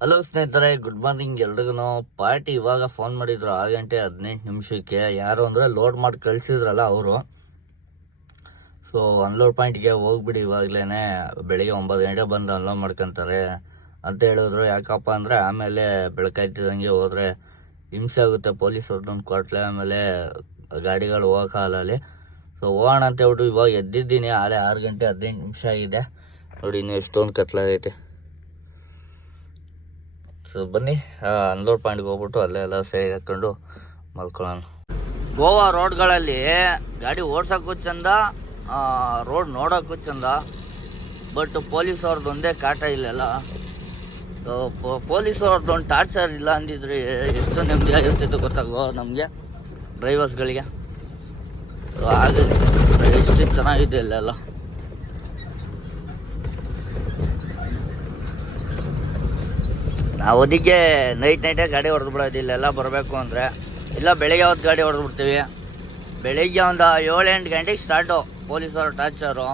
Hello ಸ್ನೇಹಿತರೆ, good morning. ಎಲ್ರಿಗೂ party ಇವಾಗ ಫೋನ್ ಮಾಡಿದ್ರು ಆ ಗಂಟೆ ಹದಿನೆಂಟು ನಿಮಿಷಕ್ಕೆ. ಯಾರು ಅಂದರೆ ಲೋಡ್ ಮಾಡಿ ಕಳಿಸಿದ್ರಲ್ಲ ಅವರು. ಸೊ ಅನ್ಲೋಡ್ ಪಾಯಿಂಟ್ಗೆ ಹೋಗ್ಬಿಡಿ ಇವಾಗಲೇ ಬೆಳಿಗ್ಗೆ ಒಂಬತ್ತು ಗಂಟೆ ಬಂದು ಅನ್ಲೋಡ್ ಮಾಡ್ಕೊಂತಾರೆ. ಅಂತ ಹೇಳಿದ್ರು. ಯಾಕಪ್ಪ ಅಂದರೆ ಆಮೇಲೆ ಬೆಳಕಾಯ್ತಿದ್ದಂಗೆ ಹೋದರೆ ಹಿಂಸೆ ಆಗುತ್ತೆ. ಪೊಲೀಸ್ ಅವ್ರದ್ದು ಕೊಟ್ಲೆ ಆಮೇಲೆ ಗಾಡಿಗಳು ಹೋಗೋಕ್ಕಾಗಲ್ಲ ಅಲ್ಲಿ ಸೊ ಹೋಗೋಣ ಅಂತ ಹೇಳ್ಬಿಟ್ಟು ಇವಾಗ ಎದ್ದಿದ್ದೀನಿ. ಆಲೆ ಆರು ಗಂಟೆ ಹದಿನೆಂಟು ನಿಮಿಷ ಆಗಿದೆ. ನೋಡಿ ಇನ್ನು ಎಷ್ಟೊಂದು ಕತ್ಲಾಗೈತೆ. ಸೊ ಬನ್ನಿ. ಅನ್ಲೋಡ್ ಪಾಯಿಂಟ್ಗೆ ಹೋಗ್ಬಿಟ್ಟು ಅಲ್ಲೇ ಎಲ್ಲ ಸೈಡ್ ಹಾಕೊಂಡು ಮಲ್ಕೊಳ್ಳೋಣ. ಗೋವಾ ರೋಡ್ಗಳಲ್ಲಿ ಗಾಡಿ ಓಡ್ಸೋಕ್ಕೂ ಚಂದ ರೋಡ್ ನೋಡೋಕ್ಕೂ ಚಂದ ಬಟ್ ಪೊಲೀಸ್ ಅವ್ರದ್ದು ಒಂದೇ ಕಾಟ ಇಲ್ಲೆಲ್ಲ. ಸೊ ಪೊಲೀಸ್ ಅವ್ರದ್ದು ಒಂದು ಟಾರ್ಚರ್ ಇಲ್ಲ ಅಂದಿದ್ರೆ ಎಷ್ಟು ನೆಮ್ಮದಿ ಆಗಿರ್ತಿತ್ತು ಗೊತ್ತಾಗೋ ನಮಗೆ ಡ್ರೈವರ್ಸ್ಗಳಿಗೆ ಹಾಗೆ ಎಷ್ಟು ಚೆನ್ನಾಗಿದೆ ಇಲ್ಲೆಲ್ಲ. ನಾವು ಅದಕ್ಕೆ ನೈಟ್ ನೈಟೇ ಗಾಡಿ ಹೊಡೆದು ಬಿಡೋದು, ಇಲ್ಲೆಲ್ಲ ಬರಬೇಕು ಅಂದರೆ. ಇಲ್ಲ, ಬೆಳಿಗ್ಗೆ ಹೊತ್ತು ಗಾಡಿ ಹೊಡೆದು ಬಿಡ್ತೀವಿ. ಬೆಳಿಗ್ಗೆ ಒಂದು ಏಳು ಎಂಟು ಗಂಟೆಗೆ ಸ್ಟಾರ್ಟು ಪೊಲೀಸರು, ಟಾರ್ಚರು,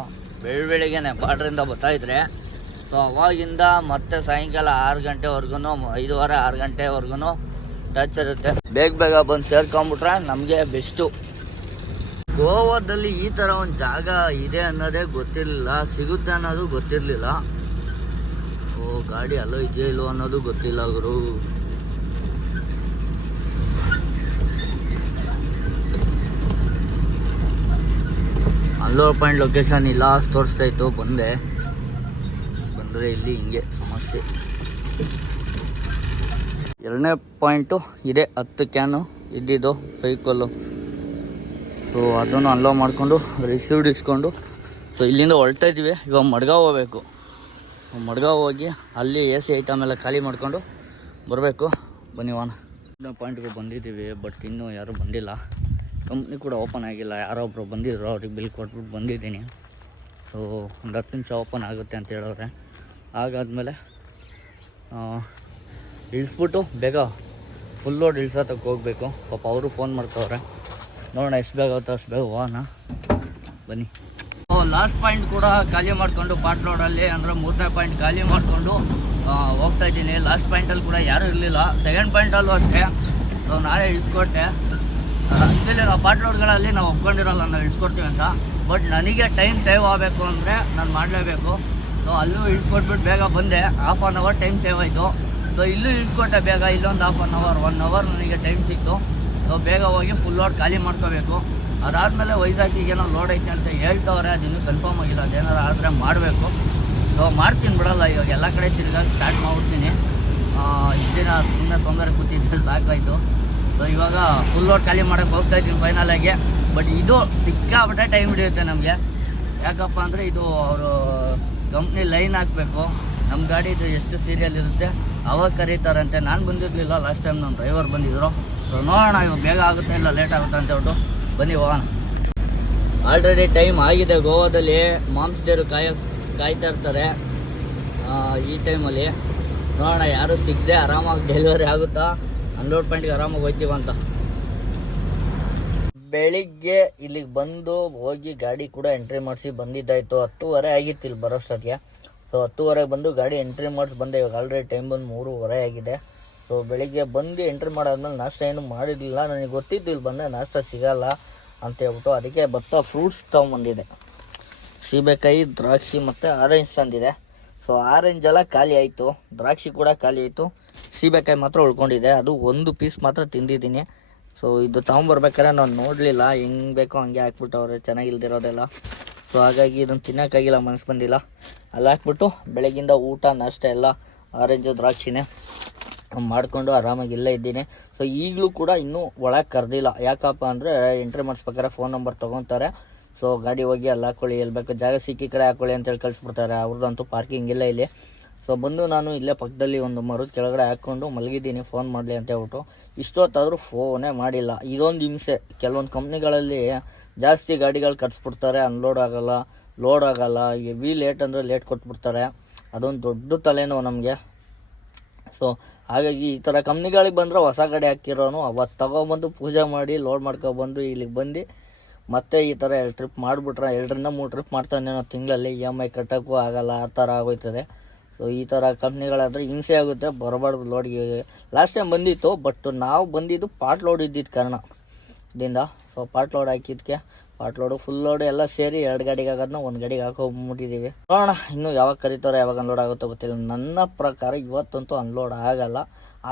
ಬೆಳ ಬೆಳಿಗ್ಗೆನೆ ಬಾರ್ಡ್ರಿಂದ ಬರ್ತಾಯಿದ್ರೆ ಸೊ ಅವಾಗಿಂದ ಮತ್ತೆ ಸಾಯಂಕಾಲ ಆರು ಗಂಟೆವರೆಗೂ ಐದುವರೆ ಆರು ಗಂಟೆವರೆಗೂ ಟಚ್ ಇರುತ್ತೆ. ಬೇಗ ಬೇಗ ಬಂದು ಸೇರ್ಕೊಂಬಿಟ್ರೆ ನಮಗೆ ಬೆಸ್ಟು ಗೋವಾದಲ್ಲಿ ಈ ಥರ ಒಂದು ಜಾಗ ಇದೆ ಅನ್ನೋದೇ ಗೊತ್ತಿರಲಿಲ್ಲ, ಸಿಗುತ್ತೆ ಅನ್ನೋದು ಗೊತ್ತಿರಲಿಲ್ಲ. ಗಾಡಿ ಅಲ್ಲೋ ಇದೆಯೋ ಇಲ್ವೋ ಅನ್ನೋದು ಗೊತ್ತಿಲ್ಲ ಗುರು. ಅಲ್ಲೋರ್ ಪಾಯಿಂಟ್ ಲೊಕೇಶನ್ ಇಲ್ಲ, ತೋರಿಸ್ತಾ ಇತ್ತು, ಬಂದೆ. ಬಂದರೆ ಇಲ್ಲಿ ಹಿಂಗೆ, ಸಮಸ್ಯೆ. ಎರಡನೇ ಪಾಯಿಂಟು ಇದೆ, ಹತ್ತು ಕ್ಯಾನು ಇದ್ದಿದ್ದು ಸೈಕಲ್ಲು ಸೊ ಅದನ್ನು ಅಲ್ಲೋ ಮಾಡಿಕೊಂಡು ರಿಸೀವ್ಡ್ ಇಸ್ಕೊಂಡು. ಸೊ ಇಲ್ಲಿಂದ ಹೊರಡ್ತಾ ಇದ್ದೀವಿ, ಇವಾಗ ಮಡ್ಗಾವ್ ಹೋಗ್ಬೇಕು. ಮಡ್ಗಾವ್ ಹೋಗಿ ಅಲ್ಲಿ ಎ ಸಿ ಐಟಮ್ ಎಲ್ಲ ಖಾಲಿ ಮಾಡ್ಕೊಂಡು ಬರಬೇಕು. ಬನ್ನಿ ವಾಣ ಪಾಯಿಂಟ್ಗೆ ಬಂದಿದ್ದೀವಿ ಬಟ್ ಇನ್ನೂ ಯಾರೂ ಬಂದಿಲ್ಲ. ಕಂಪ್ನಿ ಕೂಡ ಓಪನ್ ಆಗಿಲ್ಲ. ಯಾರೋ ಒಬ್ಬರು ಬಂದಿದ್ರು, ಅವ್ರಿಗೆ ಬಿಲ್ ಕೊಟ್ಬಿಟ್ಟು ಬಂದಿದ್ದೀನಿ. ಸೊ ಒಂದು ಹತ್ತು ನಿಮಿಷ ಓಪನ್ ಆಗುತ್ತೆ ಅಂತ ಹೇಳೋರೆ. ಹಾಗಾದಮೇಲೆ ಇಳಿಸ್ಬಿಟ್ಟು ಬೇಗ ಫುಲ್ ಲೋಡ್ ಇಳ್ಸೋತಕ್ಕೆ ಹೋಗಬೇಕು. ಪಾಪ ಅವರು ಫೋನ್ ಮಾಡ್ತಾವ್ರೆ. ನೋಡೋಣ ಎಷ್ಟು ಬೇಗ ಆಗುತ್ತೋ, ಅಷ್ಟು ಬೇಗ ಹೋಗೋಣ ಬನ್ನಿ. ಲಾಸ್ಟ್ ಪಾಯಿಂಟ್ ಕೂಡ ಖಾಲಿ ಮಾಡಿಕೊಂಡು ಪಾಟ್ ರೋಡಲ್ಲಿ ಅಂದರೆ ಮೂರನೇ ಪಾಯಿಂಟ್ ಖಾಲಿ ಮಾಡಿಕೊಂಡು ಹೋಗ್ತಾ ಇದ್ದೀನಿ. ಲಾಸ್ಟ್ ಪಾಯಿಂಟಲ್ಲಿ ಕೂಡ ಯಾರೂ ಇರಲಿಲ್ಲ. ಸೆಕೆಂಡ್ ಪಾಯಿಂಟಲ್ಲೂ ಅಷ್ಟೇ. ಸೊ ನಾನೇ ಇಳಿಸ್ಕೊಟ್ಟೆ. ಆ್ಯಕ್ಚುಲಿ ನಾವು ಪಾಟ್ ರೋಡ್ಗಳಲ್ಲಿ ನಾವು ಒಪ್ಕೊಂಡಿರಲ್ಲ, ನಾವು ಇಳಿಸ್ಕೊಡ್ತೀವಿ ಅಂತ. ಬಟ್ ನನಗೆ ಟೈಮ್ ಸೇವ್ ಆಗಬೇಕು ಅಂದರೆ ನಾನು ಮಾಡಲೇಬೇಕು. ಸೊ ಅಲ್ಲೂ ಇಳಿಸ್ಕೊಟ್ಬಿಟ್ಟು ಬೇಗ ಬಂದೆ. Half an hour time save ಆಯಿತು. ಸೊ ಇಲ್ಲೂ ಇಳಿಸ್ಕೊಟ್ಟೆ ಬೇಗ. ಇಲ್ಲೊಂದು half an hour one hour ನನಗೆ ಟೈಮ್ ಸಿಕ್ತು. ಸೊ ಬೇಗ ಹೋಗಿ ಫುಲ್ ಲೋಡ್ ಖಾಲಿ ಮಾಡ್ಕೋಬೇಕು. ಅದಾದಮೇಲೆ ವೈಜಾಗಿಗೆ ಏನೋ ಲೋಡ್ ಐತೆ ಅಂತ ಹೇಳ್ತವ್ರೆ ಅದು ಇನ್ನೂ ಕನ್ಫರ್ಮ್ ಆಗಿಲ್ಲ, ಅದೇನಾರು ಆದರೆ ಮಾಡಬೇಕು. ಸೊ ಮಾಡ್ತೀನಿ ಬಿಡೋಲ್ಲ, ಇವಾಗ ಎಲ್ಲ ಕಡೆ ತಿರ್ಗಾಗ ಸ್ಟಾರ್ಟ್ ಮಾಡ್ಬಿಡ್ತೀನಿ. ಇಷ್ಟು ದಿನ ಸುಮ್ಮನೆ ಸೋಮವಾರ ಕೂತಿದ್ದೆ ಸಾಕಾಯಿತು. ಸೊ ಇವಾಗ ಫುಲ್ ಲೋಡ್ ಖಾಲಿ ಮಾಡೋಕ್ಕೆ ಹೋಗ್ತಾ ಇದ್ದೀನಿ ಫೈನಲಾಗಿ ಬಟ್ ಇದು ಸಿಕ್ಕಾಪಟ್ಟೆ ಟೈಮ್ ಹಿಡಿಯುತ್ತೆ ನಮಗೆ. ಯಾಕಪ್ಪ ಅಂದರೆ ಇದು ಅವರು ಕಂಪ್ನಿ ಲೈನ್ ಹಾಕಬೇಕು. ನಮ್ಮ ಗಾಡಿದು ಎಷ್ಟು ಸೀರಿಯಲ್ ಇರುತ್ತೆ, ಅವಾಗ ಕರೀತಾರಂತೆ. ನಾನು ಬಂದಿರಲಿಲ್ಲ ಲಾಸ್ಟ್ ಟೈಮ್ ನಮ್ಮ ಡ್ರೈವರ್ ಬಂದಿದ್ದರು ಸೊ ನೋಡೋಣ, ಇವಾಗ ಬೇಗ ಆಗುತ್ತೆ ಇಲ್ಲ ಲೇಟ್ ಆಗುತ್ತೆ ಅಂತ ಹೇಳ್ಬಿಟ್ಟು. ಬನ್ನಿ ಹೋಗೋಣ. ಆಲ್ರೆಡಿ ಟೈಮ್ ಆಗಿದೆ. ಗೋವಾದಲ್ಲಿ ಮಾಂಸದೇರು ಕಾಯ, ಕಾಯ್ತಾ ಇರ್ತಾರೆ. ಈ ಟೈಮಲ್ಲಿ ನೋಡೋಣ, ಯಾರು ಸಿಗದೆ ಆರಾಮಾಗಿ ಡೆಲಿವರಿ ಆಗುತ್ತಾ? ಅನ್ಲೋಡ್ ಪಾಯಿಂಟ್ಗೆ ಆರಾಮಾಗಿ ಹೋಗ್ತೀವಂತ ಬೆಳಿಗ್ಗೆ ಇಲ್ಲಿಗೆ ಬಂದು ಹೋಗಿ ಗಾಡಿ ಕೂಡ ಎಂಟ್ರಿ ಮಾಡಿಸಿ ಬಂದಿದ್ದಾಯಿತು. ಹತ್ತುವರೆ ಆಗಿತ್ತು ಇಲ್ಲಿ ಬರೋಷ್ಟೊತ್ತಿಗೆ. ಸೊ ಹತ್ತುವರೆಗೆ ಬಂದು ಗಾಡಿ ಎಂಟ್ರಿ ಮಾಡಿಸಿ ಬಂದೆ. ಇವಾಗ ಆಲ್ರೆಡಿ ಟೈಮ್ ಬಂದು ಮೂರುವರೆ ಆಗಿದೆ. ಸೊ ಬೆಳಿಗ್ಗೆ ಬಂದು ಎಂಟ್ರಿ ಮಾಡಾದ್ಮೇಲೆ ನಾಷ್ಟ ಏನು ಮಾಡಿರಲಿಲ್ಲ. ನನಗೆ ಗೊತ್ತಿದ್ದು ಇಲ್ಲಿ ಬಂದೆ ನಾಷ್ಟ ಸಿಗಲ್ಲ ಅಂತ ಹೇಳ್ಬಿಟ್ಟು ಅದಕ್ಕೆ ಭತ್ತ ಫ್ರೂಟ್ಸ್ ತೊಗೊಂಬಂದಿದೆ ಸೀಬೆಕಾಯಿ, ದ್ರಾಕ್ಷಿ ಮತ್ತು ಆರೆಂಜ್ ತಂದಿದೆ. ಸೊ ಆರೆಂಜ್ ಎಲ್ಲ ಖಾಲಿ ಆಯಿತು. ದ್ರಾಕ್ಷಿ ಕೂಡ ಖಾಲಿ ಆಯಿತು. ಸೀಬೆಕಾಯಿ ಮಾತ್ರ ಉಳ್ಕೊಂಡಿದೆ. ಅದು ಒಂದು ಪೀಸ್ ಮಾತ್ರ ತಿಂದಿದ್ದೀನಿ. ಸೊ ಇದು ತೊಗೊಂಬರ್ಬೇಕಾದ್ರೆ ನಾನು ನೋಡಲಿಲ್ಲ. ಹೆಂಗೆ ಬೇಕೋ ಹಂಗೆ ಹಾಕ್ಬಿಟ್ಟವ್ರೆ ಚೆನ್ನಾಗಿಲ್ದಿರೋದೆಲ್ಲ. ಸೊ ಹಾಗಾಗಿ ಇದನ್ನು ತಿನ್ನೋಕ್ಕಾಗಿಲ್ಲ ಮನಸ್ಸು ಬಂದಿಲ್ಲ. ಅಲ್ಲಿ ಹಾಕ್ಬಿಟ್ಟು ಬೆಳಗಿಂದ ಊಟ, ನಾಷ್ಟ ಎಲ್ಲ ಆರೆಂಜು ದ್ರಾಕ್ಷಿನೇ. ಮಾಡಿಕೊಂಡು ಆರಾಮಾಗಿ ಇಲ್ಲೇ ಇದ್ದೀನಿ. ಸೊ ಈಗಲೂ ಕೂಡ ಇನ್ನೂ ಒಳಗೆ ಕರೆದಿಲ್ಲ. ಯಾಕಪ್ಪ ಅಂದರೆ ಎಂಟ್ರಿ ಮಾಡಿಸ್ಬೇಕಾದ್ರೆ ಫೋನ್ ನಂಬರ್ ತೊಗೊತಾರೆ. ಸೊ ಗಾಡಿ ಹೋಗಿ ಅಲ್ಲಿ ಹಾಕ್ಕೊಳ್ಳಿ ಎಲ್ಲಿ ಬೇಕು ಜಾಗ ಸಿಕ್ಕಿ ಕಡೆ ಹಾಕ್ಕೊಳ್ಳಿ ಅಂತೇಳಿ ಕಳಿಸ್ಬಿಡ್ತಾರೆ. ಅವ್ರದ್ದಂತೂ ಪಾರ್ಕಿಂಗ್ ಇಲ್ಲ ಇಲ್ಲಿ. ಸೊ ಬಂದು ನಾನು ಇಲ್ಲೇ ಪಕ್ಕದಲ್ಲಿ ಒಂದು ಮರದ ಕೆಳಗಡೆ ಹಾಕ್ಕೊಂಡು ಮಲಗಿದ್ದೀನಿ. ಫೋನ್ ಮಾಡಲಿ ಅಂತ ಹೇಳ್ಬಿಟ್ಟು. ಇಷ್ಟೊತ್ತಾದರೂ ಫೋನೇ ಮಾಡಿಲ್ಲ. ಇದೊಂದು ಹಿಂಸೆ. ಕೆಲವೊಂದು ಕಂಪ್ನಿಗಳಲ್ಲಿ ಜಾಸ್ತಿ ಗಾಡಿಗಳು ಕಟ್ಸ್ಬಿಡ್ತಾರೆ ಅನ್ಲೋಡ್ ಆಗೋಲ್ಲ ಲೋಡ್ ಆಗೋಲ್ಲ. ಹೆವಿ ಲೇಟ್ ಅಂದರೆ ಲೇಟ್ ಕೊಟ್ಬಿಡ್ತಾರೆ. ಅದೊಂದು ದೊಡ್ಡ ತಲೆನೋವು ನಮಗೆ. ಸೊ ಹಾಗಾಗಿ ಈ ಥರ ಕಂಪ್ನಿಗಳಿಗೆ ಬಂದರೆ ಹೊಸ ಕಡೆ ಹಾಕಿರೋನು. ಅವತ್ತು ತೊಗೊಂಬಂದು ಪೂಜೆ ಮಾಡಿ ಲೋಡ್ ಮಾಡ್ಕೊಬಂದು ಇಲ್ಲಿಗೆ ಬಂದು ಮತ್ತೆ ಈ ಥರ ಎರಡು ಟ್ರಿಪ್ ಮಾಡಿಬಿಟ್ರೆ, ಎರಡರಿಂದ ಮೂರು ಟ್ರಿಪ್ ಮಾಡ್ತಾನೆ ತಿಂಗಳಲ್ಲಿ ಇ ಎಂ ಐ ಕಟ್ಟೋಕ್ಕೂ ಆಗಲ್ಲ, ಆ ಥರ ಆಗೋಯ್ತದೆ. ಸೊ ಈ ಥರ ಕಂಪ್ನಿಗಳಾದರೆ ಹಿಂಸೆ ಆಗುತ್ತೆ, ಬರಬಾರ್ದು ಲೋಡ್ಗೆ ಲಾಸ್ಟ್ ಟೈಮ್ ಬಂದಿತ್ತು ಬಟ್ ನಾವು ಬಂದಿದ್ದು ಪಾಟ್ ಲೋಡ್ ಇದ್ದಿದ್ದ ಕಾರಣ. ಇದರಿಂದ ಸೊ ಪಾಟ್ ಲೋಡ್ ಹಾಕಿದ್ಕೆ ಪಾಟ್ ಲೋಡು ಫುಲ್ ಲೋಡು ಎಲ್ಲ ಸೇರಿ ಎರಡು ಗಾಡಿಗೆ ಆಗೋದನ್ನ ಒಂದು ಗಾಡಿಗೆ ಹಾಕೊಂಬಿಟ್ಟಿದ್ದೀವಿ ನೋಡೋಣ, ಇನ್ನು ಯಾವಾಗ ಕರೀತಾರೋ, ಯಾವಾಗ ಅನ್ಲೋಡ್ ಆಗುತ್ತೋ ಗೊತ್ತಿಲ್ಲ. ನನ್ನ ಪ್ರಕಾರ ಇವತ್ತಂತೂ ಅನ್ಲೋಡ್ ಆಗಲ್ಲ.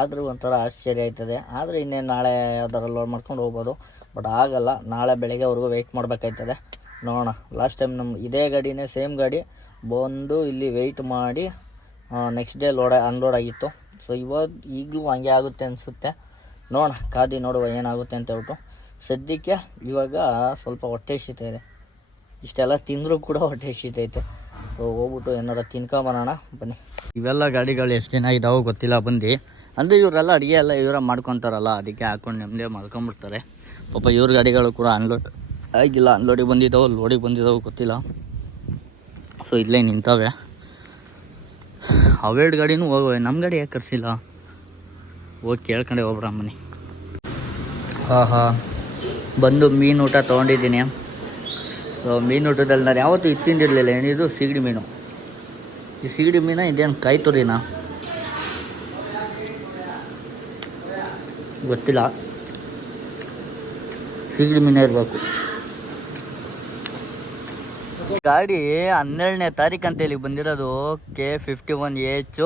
ಆದರೂ ಒಂಥರ ಆಶ್ಚರ್ಯ ಆಯ್ತದೆ. ಆದರೆ ಇನ್ನೇನು ನಾಳೆ ಯಾವ್ದಾರು ಲೋಡ್ ಮಾಡ್ಕೊಂಡು ಹೋಗ್ಬೋದು. ಬಟ್ ಆಗಲ್ಲ. ನಾಳೆ ಬೆಳಗ್ಗೆವರೆಗೂ ವೆಯ್ಟ್ ಮಾಡಬೇಕಾಯ್ತದೆ. ನೋಡೋಣ. ಲಾಸ್ಟ್ ಟೈಮ್ ನಮ್ಮ ಇದೇ ಗಾಡಿನೇ ಸೇಮ್ ಗಾಡಿ. ಬಂದು ಇಲ್ಲಿ ವೆಯ್ಟ್ ಮಾಡಿ ನೆಕ್ಸ್ಟ್ ಡೇ ಲೋಡ್ ಅನ್ಲೋಡ್ ಆಗಿತ್ತು. ಸೊ ಇವಾಗ ಈಗಲೂ ಹಂಗೆ ಆಗುತ್ತೆ ಅನಿಸುತ್ತೆ. ನೋಡೋಣ. ಖಾದಿ ನೋಡುವ ಏನಾಗುತ್ತೆ ಅಂತ ಹೇಳ್ಬಿಟ್ಟು. ಸದ್ಯಕ್ಕೆ ಇವಾಗ ಸ್ವಲ್ಪ ಹೊಟ್ಟೆ ಶೀತ ಇದೆ. ಇಷ್ಟೆಲ್ಲ ತಿಂದರೂ ಕೂಡ ಹೊಟ್ಟೆ ಹಸಿತೈತೆ ಸೊ ಹೋಗ್ಬಿಟ್ಟು ಏನಾರ ತಿನ್ಕೊಂಬರೋಣ ಬನ್ನಿ. ಇವೆಲ್ಲ ಗಾಡಿಗಳು ಎಷ್ಟು ದಿನ ಇದಾವೋ ಗೊತ್ತಿಲ್ಲ ಬಂದು. ಅಂದರೆ ಇವರೆಲ್ಲ ಅಡುಗೆ ಎಲ್ಲ ಇವರ ಮಾಡ್ಕೊತಾರಲ್ಲ ಅದಕ್ಕೆ ಹಾಕೊಂಡು ನೆಮ್ಮದಿ ಮಾಡ್ಕೊಂಬಿಡ್ತಾರೆ ಪಾಪ ಇವ್ರ ಗಾಡಿಗಳು ಕೂಡ ಅನ್ಲೋಡ್ ಆಗಿಲ್ಲ ಅನ್ಲೋಡಿಗೆ ಬಂದಿದ್ದಾವೆ ಲೋಡಿಗೆ ಬಂದಿದ್ದಾವೆ ಗೊತ್ತಿಲ್ಲ. ಸೊ ಇಲ್ಲೇ ನಿಂತವೆ. ಅವೆರಡು ಗಾಡಿನೂ ಹೋಗವೆ. ನಮ್ಮ ಗಾಡಿ ಯಾಕೆ ಕರ್ಸಿಲ್ಲ? ಹೋಗಿ ಕೇಳ್ಕೊಂಡೆ ಹೋಗ್ಬಿಡ ಮನೆ ಹಾಂ ಹಾಂ ಬಂದು ಮೀನು ಊಟ ತೊಗೊಂಡಿದ್ದೀನಿ. ಸೊ ಮೀನು ಊಟದಲ್ಲಿ ನಾನು ಯಾವತ್ತೂ ಇತ್ತಿಂದಿರಲಿಲ್ಲ ಏನಿದು? ಸಿಗಡಿ ಮೀನು. ಈ ಸಿಗಡಿ ಮೀನು ಇದೇನು ಕಾಯಿ ತುರಿನಾ? ಗೊತ್ತಿಲ್ಲ. ಸಿಗಡಿ ಮೀನೇ ಇರಬೇಕು. ಗಾಡಿ ಹನ್ನೆರಡನೇ ತಾರೀಕು ಅಂತ ಬಂದಿರೋದು. K fifty one H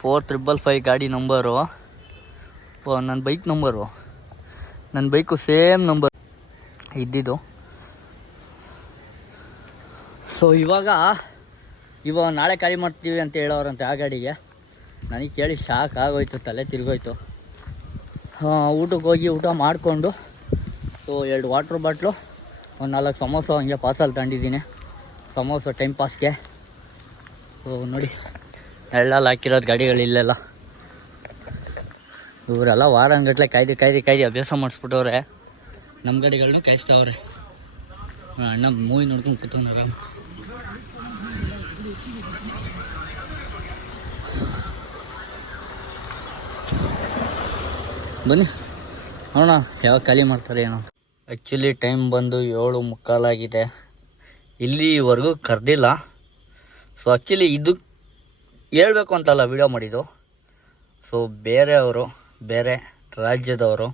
four triple five ಗಾಡಿ ನಂಬರು ನನ್ನ ಬೈಕ್ ನಂಬರು ನನ್ನ ಬೈಕು ಸೇಮ್ ನಂಬರ್ ಇದ್ದಿದ್ದು. ಸೊ ಇವಾಗ ಇವಾಗ ನಾಳೆ ಖಾಲಿ ಮಾಡ್ತೀವಿ ಅಂತ ಹೇಳೋರಂತೆ ಆ ಗಾಡಿಗೆ. ನನಗೆ ಕೇಳಿ ಶಾಕ್ ಆಗೋಯ್ತು, ತಲೆ ತಿರುಗೋಯ್ತು. ಊಟಕ್ಕೆ ಹೋಗಿ ಊಟ ಮಾಡಿಕೊಂಡು ಸೊ ಎರಡು ವಾಟ್ರ್ ಬಾಟ್ಲು ಒಂದು ನಾಲ್ಕು ಸಮೋಸ ಹಂಗೆ ಪಾರ್ಸಲ್ ತಂದಿದ್ದೀನಿ. ಸಮೋಸ ಟೈಮ್ ಪಾಸ್ಗೆ ಸೊ ನೋಡಿ ಎಳ್ಳಲ್ಲಿ ಹಾಕಿರೋದು ಗಾಡಿಗಳು ಇಲ್ಲೆಲ್ಲ ಇವರೆಲ್ಲ ವಾರಂಗಟ್ಲೆ ಕಾಯ್ದು ಕಾಯ್ದು ಕಾಯ್ದು ಅಭ್ಯಾಸ ಮಾಡಿಸ್ಬಿಟ್ಟವ್ರೆ. ನಮ್ಮ ಗಾಡಿಗಳನ್ನೂ ಕಾಯಿಸ್ತಾವ್ರೆ. ಅಣ್ಣ ಮೂವಿ ನೋಡ್ಕೊಂಡು ಕೂತ್ಕೊಂಡು ಆರಾಮ. ಬನ್ನಿ. ನೋಡೋಣ, ಯಾವಾಗ ಖಾಲಿ ಮಾಡ್ತಾರೆ ಏನೋ. ಆ್ಯಕ್ಚುಲಿ ಟೈಮ್ ಬಂದು ಏಳು ಮುಕ್ಕಾಲಾಗಿದೆ. ಇಲ್ಲಿವರೆಗೂ ಕರೆದಿಲ್ಲ. ಸೊ ಆ್ಯಕ್ಚುಲಿ ಇದು ಹೇಳ್ಬೇಕು ಅಂತಲ್ಲ ವಿಡಿಯೋ ಮಾಡಿದ್ದು. ಸೊ ಬೇರೆಯವರು. ಬೇರೆ ರಾಜ್ಯದವರು,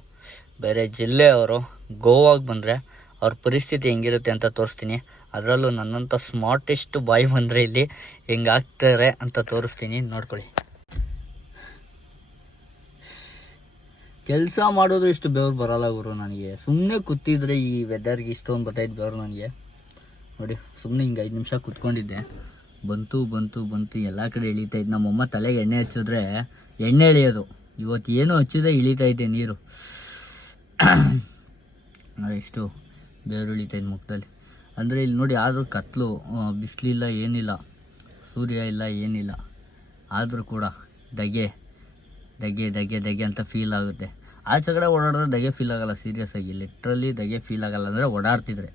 ಬೇರೆ ಜಿಲ್ಲೆಯವರು ಗೋವಾಗೆ ಬಂದರೆ ಅವ್ರ ಪರಿಸ್ಥಿತಿ ಹೆಂಗಿರುತ್ತೆ ಅಂತ ತೋರಿಸ್ತೀನಿ. ಅದರಲ್ಲೂ ನನ್ನಂಥ ಸ್ಮಾರ್ಟೆಸ್ಟ್ ಬಾಯ್ ಬಂದರೆ ಇಲ್ಲಿ ಹೆಂಗಾಗ್ತಾರೆ ಅಂತ ತೋರಿಸ್ತೀನಿ. ನೋಡ್ಕೊಳ್ಳಿ. ಕೆಲಸ ಮಾಡಿದ್ರು ಇಷ್ಟು ಬೆವ್ರು ಬರಲ್ಲ ಗುರು ನನಗೆ. ಸುಮ್ಮನೆ ಕೂತಿದ್ರೆ ಈ ವೆದರ್ಗೆ ಇಷ್ಟೊಂದು ಬರ್ತಾಯಿದ್ದು ಬೆವ್ರು ನನಗೆ. ನೋಡಿ ಸುಮ್ಮನೆ ಹಿಂಗೆ ಐದು ನಿಮಿಷ ಕೂತ್ಕೊಂಡಿದ್ದೆ. ಬಂತು ಬಂತು ಬಂತು. ಎಲ್ಲ ಕಡೆ ಎಳೀತಾಯಿದ್ದು ನಮ್ಮಮ್ಮ ತಲೆಗೆ ಎಣ್ಣೆ ಹಚ್ಚಿದ್ರೆ ಎಣ್ಣೆ ಎಳೆಯೋದು. ಇವತ್ತು ಏನೋ ಹಚ್ಚಿದೆ ಇದೆ ನೀರು. ಎಷ್ಟು ಬೇರು ಇಳಿತಾಯಿದೆ ಮುಖದಲ್ಲಿ. ಅಂದರೆ ಇಲ್ಲಿ ನೋಡಿ, ಆದರೂ ಕತ್ಲು ಬಿಸಿಲಿಲ್ಲ, ಏನಿಲ್ಲ. ಸೂರ್ಯ ಇಲ್ಲ, ಏನಿಲ್ಲ. ಆದರೂ ಕೂಡ ದಗೆ ದಗೆ ದಗೆ ದಗೆ ಅಂತ ಫೀಲ್ ಆಗುತ್ತೆ. ಆಚೆ ಕಡೆ ಓಡಾಡಿದ್ರೆ ದಗೆ ಫೀಲ್ ಆಗಲ್ಲ ಸೀರಿಯಸ್ ಆಗಿ. ಲಿಟ್ರಲಿ ದಗೆ ಫೀಲ್ ಆಗಲ್ಲ. ಅಂದರೆ ಓಡಾಡ್ತಿದ್ರೆ.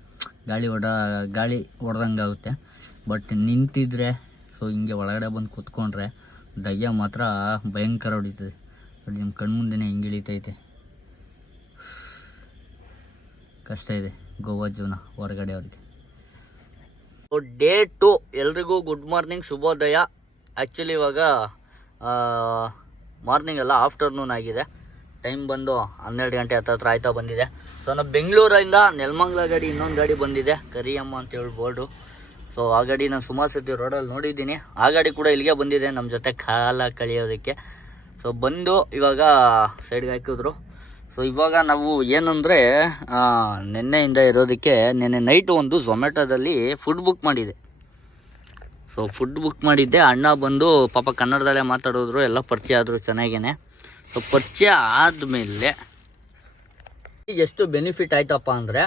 ಗಾಳಿ ಓಡ, ಗಾಳಿ ಹೊಡೆದಂಗೆ ಆಗುತ್ತೆ. ಬಟ್ ನಿಂತಿದ್ರೆ ಸೊ ಹಿಂಗೆ ಒಳಗಡೆ ಬಂದು ಕೂತ್ಕೊಂಡ್ರೆ ದಗೆ ಮಾತ್ರ ಭಯಂಕರ ಹೊಡಿತದೆ. ನೋಡಿ ನಿಮ್ಮ ಕಣ್ಮುಂದೆನೇ ಹಿಂಗೆ ಇಳಿತೈತೆ. ಕಷ್ಟ ಇದೆ ಗೋವಾ ಜೀವನ ಹೊರಗಡೆ ಅವ್ರಿಗೆ. ಡೇ ಟು ಎಲ್ರಿಗೂ ಗುಡ್ ಮಾರ್ನಿಂಗ್ ಶುಭೋದಯ. ಆ್ಯಕ್ಚುಲಿ ಇವಾಗ ಮಾರ್ನಿಂಗ್ ಅಲ್ಲ ಆಫ್ಟರ್ನೂನ್ ಆಗಿದೆ. ಟೈಮ್ ಬಂದು ಹನ್ನೆರಡು ಗಂಟೆ ಹತ್ತತ್ರ ಆಯ್ತಾ ಬಂದಿದೆ. ಸೊ ನಾವು ಬೆಂಗಳೂರಿಂದ ನೆಲಮಂಗ್ಲ ಗಾಡಿ ಇನ್ನೊಂದು ಗಾಡಿ ಬಂದಿದೆ. ಕರಿಯಮ್ಮ ಅಂತ ಹೇಳಿ ಬೋರ್ಡು. ಸೊ ಆ ಗಾಡಿ ನಾನು ಸುಮಾರು ಸತಿ ರೋಡಲ್ಲಿ ನೋಡಿದ್ದೀನಿ. ಆ ಗಾಡಿ ಕೂಡ ಇಲ್ಲಿಗೆ ಬಂದಿದೆ ನಮ್ಮ ಜೊತೆ ಕಾಲ ಕಳಿಯೋದಕ್ಕೆ. ಸೊ ಬಂದು ಇವಾಗ ಸೈಡ್ಗೆ ಹಾಕಿದ್ರು. ಸೊ ಇವಾಗ ನಾವು ಏನಂದರೆ ನಿನ್ನೆಯಿಂದ ಇರೋದಕ್ಕೆ ನಿನ್ನೆ ನೈಟು ಒಂದು ಝೊಮ್ಯಾಟೋದಲ್ಲಿ ಫುಡ್ ಬುಕ್ ಮಾಡಿದೆ. ಸೊ ಫುಡ್ ಬುಕ್ ಮಾಡಿದ್ದೆ. ಅಣ್ಣ ಬಂದು ಪಾಪ ಕನ್ನಡದಲ್ಲೇ ಮಾತಾಡಿದ್ರು, ಎಲ್ಲ ಪರಿಚಯ ಆದರು ಚೆನ್ನಾಗೇ ಸೊ ಪರಿಚಯ ಆದಮೇಲೆ ಎಷ್ಟು ಬೆನಿಫಿಟ್ ಆಯ್ತಪ್ಪ ಅಂದರೆ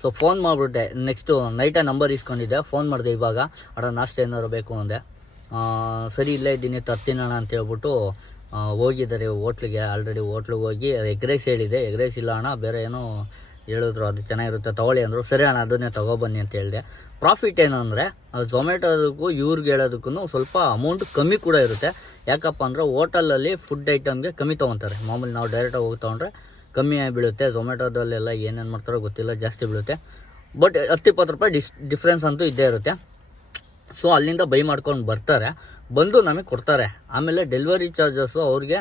ಸೊ ಫೋನ್ ಮಾಡಿಬಿಟ್ಟೆ. ನೆಕ್ಸ್ಟು ನೈಟೇ ನಂಬರ್ ಇಸ್ಕೊಂಡಿದ್ದೆ. ಫೋನ್ ಮಾಡಿದೆ ಇವಾಗ. ಅಡ ನಾಷ್ಟ ಏನಾದ್ರು ಬೇಕು ಅಂದೆ. ಸರಿ, ಇಲ್ಲೇ ಇದ್ದೀನಿ ತರ್ತೀನಣ್ಣ ಅಂತ ಹೇಳ್ಬಿಟ್ಟು ಹೋಗಿದ್ದಾರೆ ಹೋಟ್ಲಿಗೆ ಆಲ್ರೆಡಿ ಹೋಟ್ಲಿಗೆ ಹೋಗಿ ಎಗ್ ರೈಸ್ ಹೇಳಿದೆ. ಎಗ್ ರೈಸ್ ಇಲ್ಲ ಅಣ್ಣ, ಬೇರೆ ಏನೋ ಹೇಳಿದ್ರು, ಅದು ಚೆನ್ನಾಗಿರುತ್ತೆ, ತೊಗೊಳ್ಳಿ ಅಂದರು. ಸರಿ ಅಣ್ಣ, ಅದನ್ನೇ ತೊಗೊಬನ್ನಿ ಅಂತ ಹೇಳಿದೆ. ಪ್ರಾಫಿಟ್ ಏನು ಅಂದರೆ ಝೊಮ್ಯಾಟೋದಕ್ಕೂ ಇವ್ರಿಗೆ ಹೇಳೋದಕ್ಕೂ ಸ್ವಲ್ಪ ಅಮೌಂಟ್ ಕಮ್ಮಿ ಕೂಡ ಇರುತ್ತೆ. ಯಾಕಪ್ಪ ಅಂದರೆ ಹೋಟೆಲಲ್ಲಿ ಫುಡ್ ಐಟಮ್ಗೆ ಕಮ್ಮಿ ತೊಗೊತಾರೆ. ಮಾಮೂಲಿ ನಾವು ಡೈರೆಕ್ಟಾಗಿ ಹೋಗಿ ತೊಗೊಂಡ್ರೆ ಕಮ್ಮಿ ಬೀಳುತ್ತೆ ಝೊಮ್ಯಾಟೋದಲ್ಲೆಲ್ಲ ಏನೇನು ಮಾಡ್ತಾರೋ ಗೊತ್ತಿಲ್ಲ, ಜಾಸ್ತಿ ಬೀಳುತ್ತೆ ಬಟ್ ಹತ್ತು ಇಪ್ಪತ್ತು ರೂಪಾಯಿ ಡಿಸ್ ಡಿಫ್ರೆನ್ಸ್ ಅಂತೂ ಇದ್ದೇ ಇರುತ್ತೆ. ಸೊ ಅಲ್ಲಿಂದ ಬೈ ಮಾಡ್ಕೊಂಡು ಬರ್ತಾರೆ. ಬಂದು ನಮಗೆ ಕೊಡ್ತಾರೆ. ಆಮೇಲೆ ಡೆಲಿವರಿ ಚಾರ್ಜಸ್ಸು ಅವ್ರಿಗೆ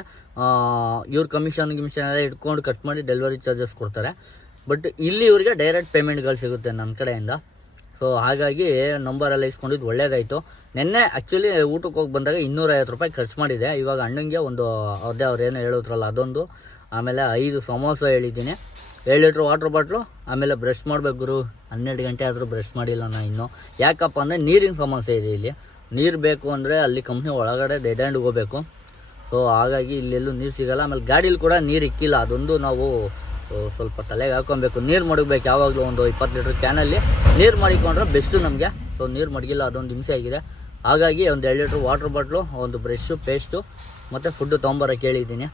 ಇವ್ರ ಕಮಿಷನ್ ಗಿಮಿಷನ್ ಎಲ್ಲ ಇಟ್ಕೊಂಡು ಕಟ್ ಮಾಡಿ ಡೆಲಿವರಿ ಚಾರ್ಜಸ್ ಕೊಡ್ತಾರೆ. ಬಟ್ ಇಲ್ಲಿ ಇವ್ರಿಗೆ ಡೈರೆಕ್ಟ್ ಪೇಮೆಂಟ್ಗಳು ಸಿಗುತ್ತೆ ನನ್ನ ಕಡೆಯಿಂದ. ಸೊ ಹಾಗಾಗಿ ನಂಬರ್ ಎಲ್ಲ ಇಸ್ಕೊಂಡಿದ್ದು ಒಳ್ಳೇದಾಯಿತು. ನಿನ್ನೆ ಆ್ಯಕ್ಚುಲಿ ಊಟಕ್ಕೆ ಹೋಗಿ ಬಂದಾಗ ಇನ್ನೂರೈವತ್ತು ರೂಪಾಯಿ ಖರ್ಚು ಮಾಡಿದೆ. ಇವಾಗ ಅಣ್ಣಂಗೆ ಒಂದು, ಅದೇ ಅವ್ರು ಏನೋ ಹೇಳೋದ್ರಲ್ಲ ಅದೊಂದು. ಆಮೇಲೆ ಐದು ಸಮೋಸ ಹೇಳಿದ್ದೀನಿ. ಏಳು ಲೀಟ್ರ್ ವಾಟ್ರ್ ಬಾಟ್ಲು ಆಮೇಲೆ ಬ್ರಷ್ ಮಾಡಬೇಕು ಗುರು. ಹನ್ನೆರಡು ಗಂಟೆ ಆದರೂ ಬ್ರಷ್ ಮಾಡಿಲ್ಲ ನಾನು ಇನ್ನೂ. ಯಾಕಪ್ಪ ಅಂದರೆ ನೀರಿನ ಸಮಸ್ಯೆ ಇದೆ ಇಲ್ಲಿ. ನೀರು ಬೇಕು ಅಂದರೆ ಅಲ್ಲಿ ಕಂಪ್ನಿ ಒಳಗಡೆ ಡೆಡ್ ಹ್ಯಾಂಡ್ ಹೋಗಬೇಕು. ಸೊ ಹಾಗಾಗಿ ಇಲ್ಲೆಲ್ಲೂ ನೀರು ಸಿಗಲ್ಲ. ಆಮೇಲೆ ಗಾಡೀಲಿ ಕೂಡ ನೀರು ಇಕ್ಕಿಲ್ಲ. ಅದೊಂದು ನಾವು ಸ್ವಲ್ಪ ತಲೆಗೆ ಹಾಕೊಬೇಕು. ನೀರು ಮಡಗಬೇಕು ಯಾವಾಗಲೂ ಒಂದು ಇಪ್ಪತ್ತು ಲೀಟ್ರ್ ಕ್ಯಾನಲ್ಲಿ ನೀರು ಮಡಿಕೊಂಡ್ರೆ ಬೆಸ್ಟು ನಮಗೆ. ಸೊ ನೀರು ಮಡಗಿಲ್ಲ, ಅದೊಂದು ಹಿಂಸೆ ಆಗಿದೆ. ಹಾಗಾಗಿ ಒಂದು ಎರಡು ಲೀಟ್ರ್ ವಾಟ್ರ್ ಬಾಟ್ಲು ಒಂದು ಬ್ರಷ್ಷು ಪೇಸ್ಟು ಮತ್ತು ಫುಡ್ಡು ತೊಗೊಂಬರೋಕೆ ಹೇಳಿದ್ದೀನಿ.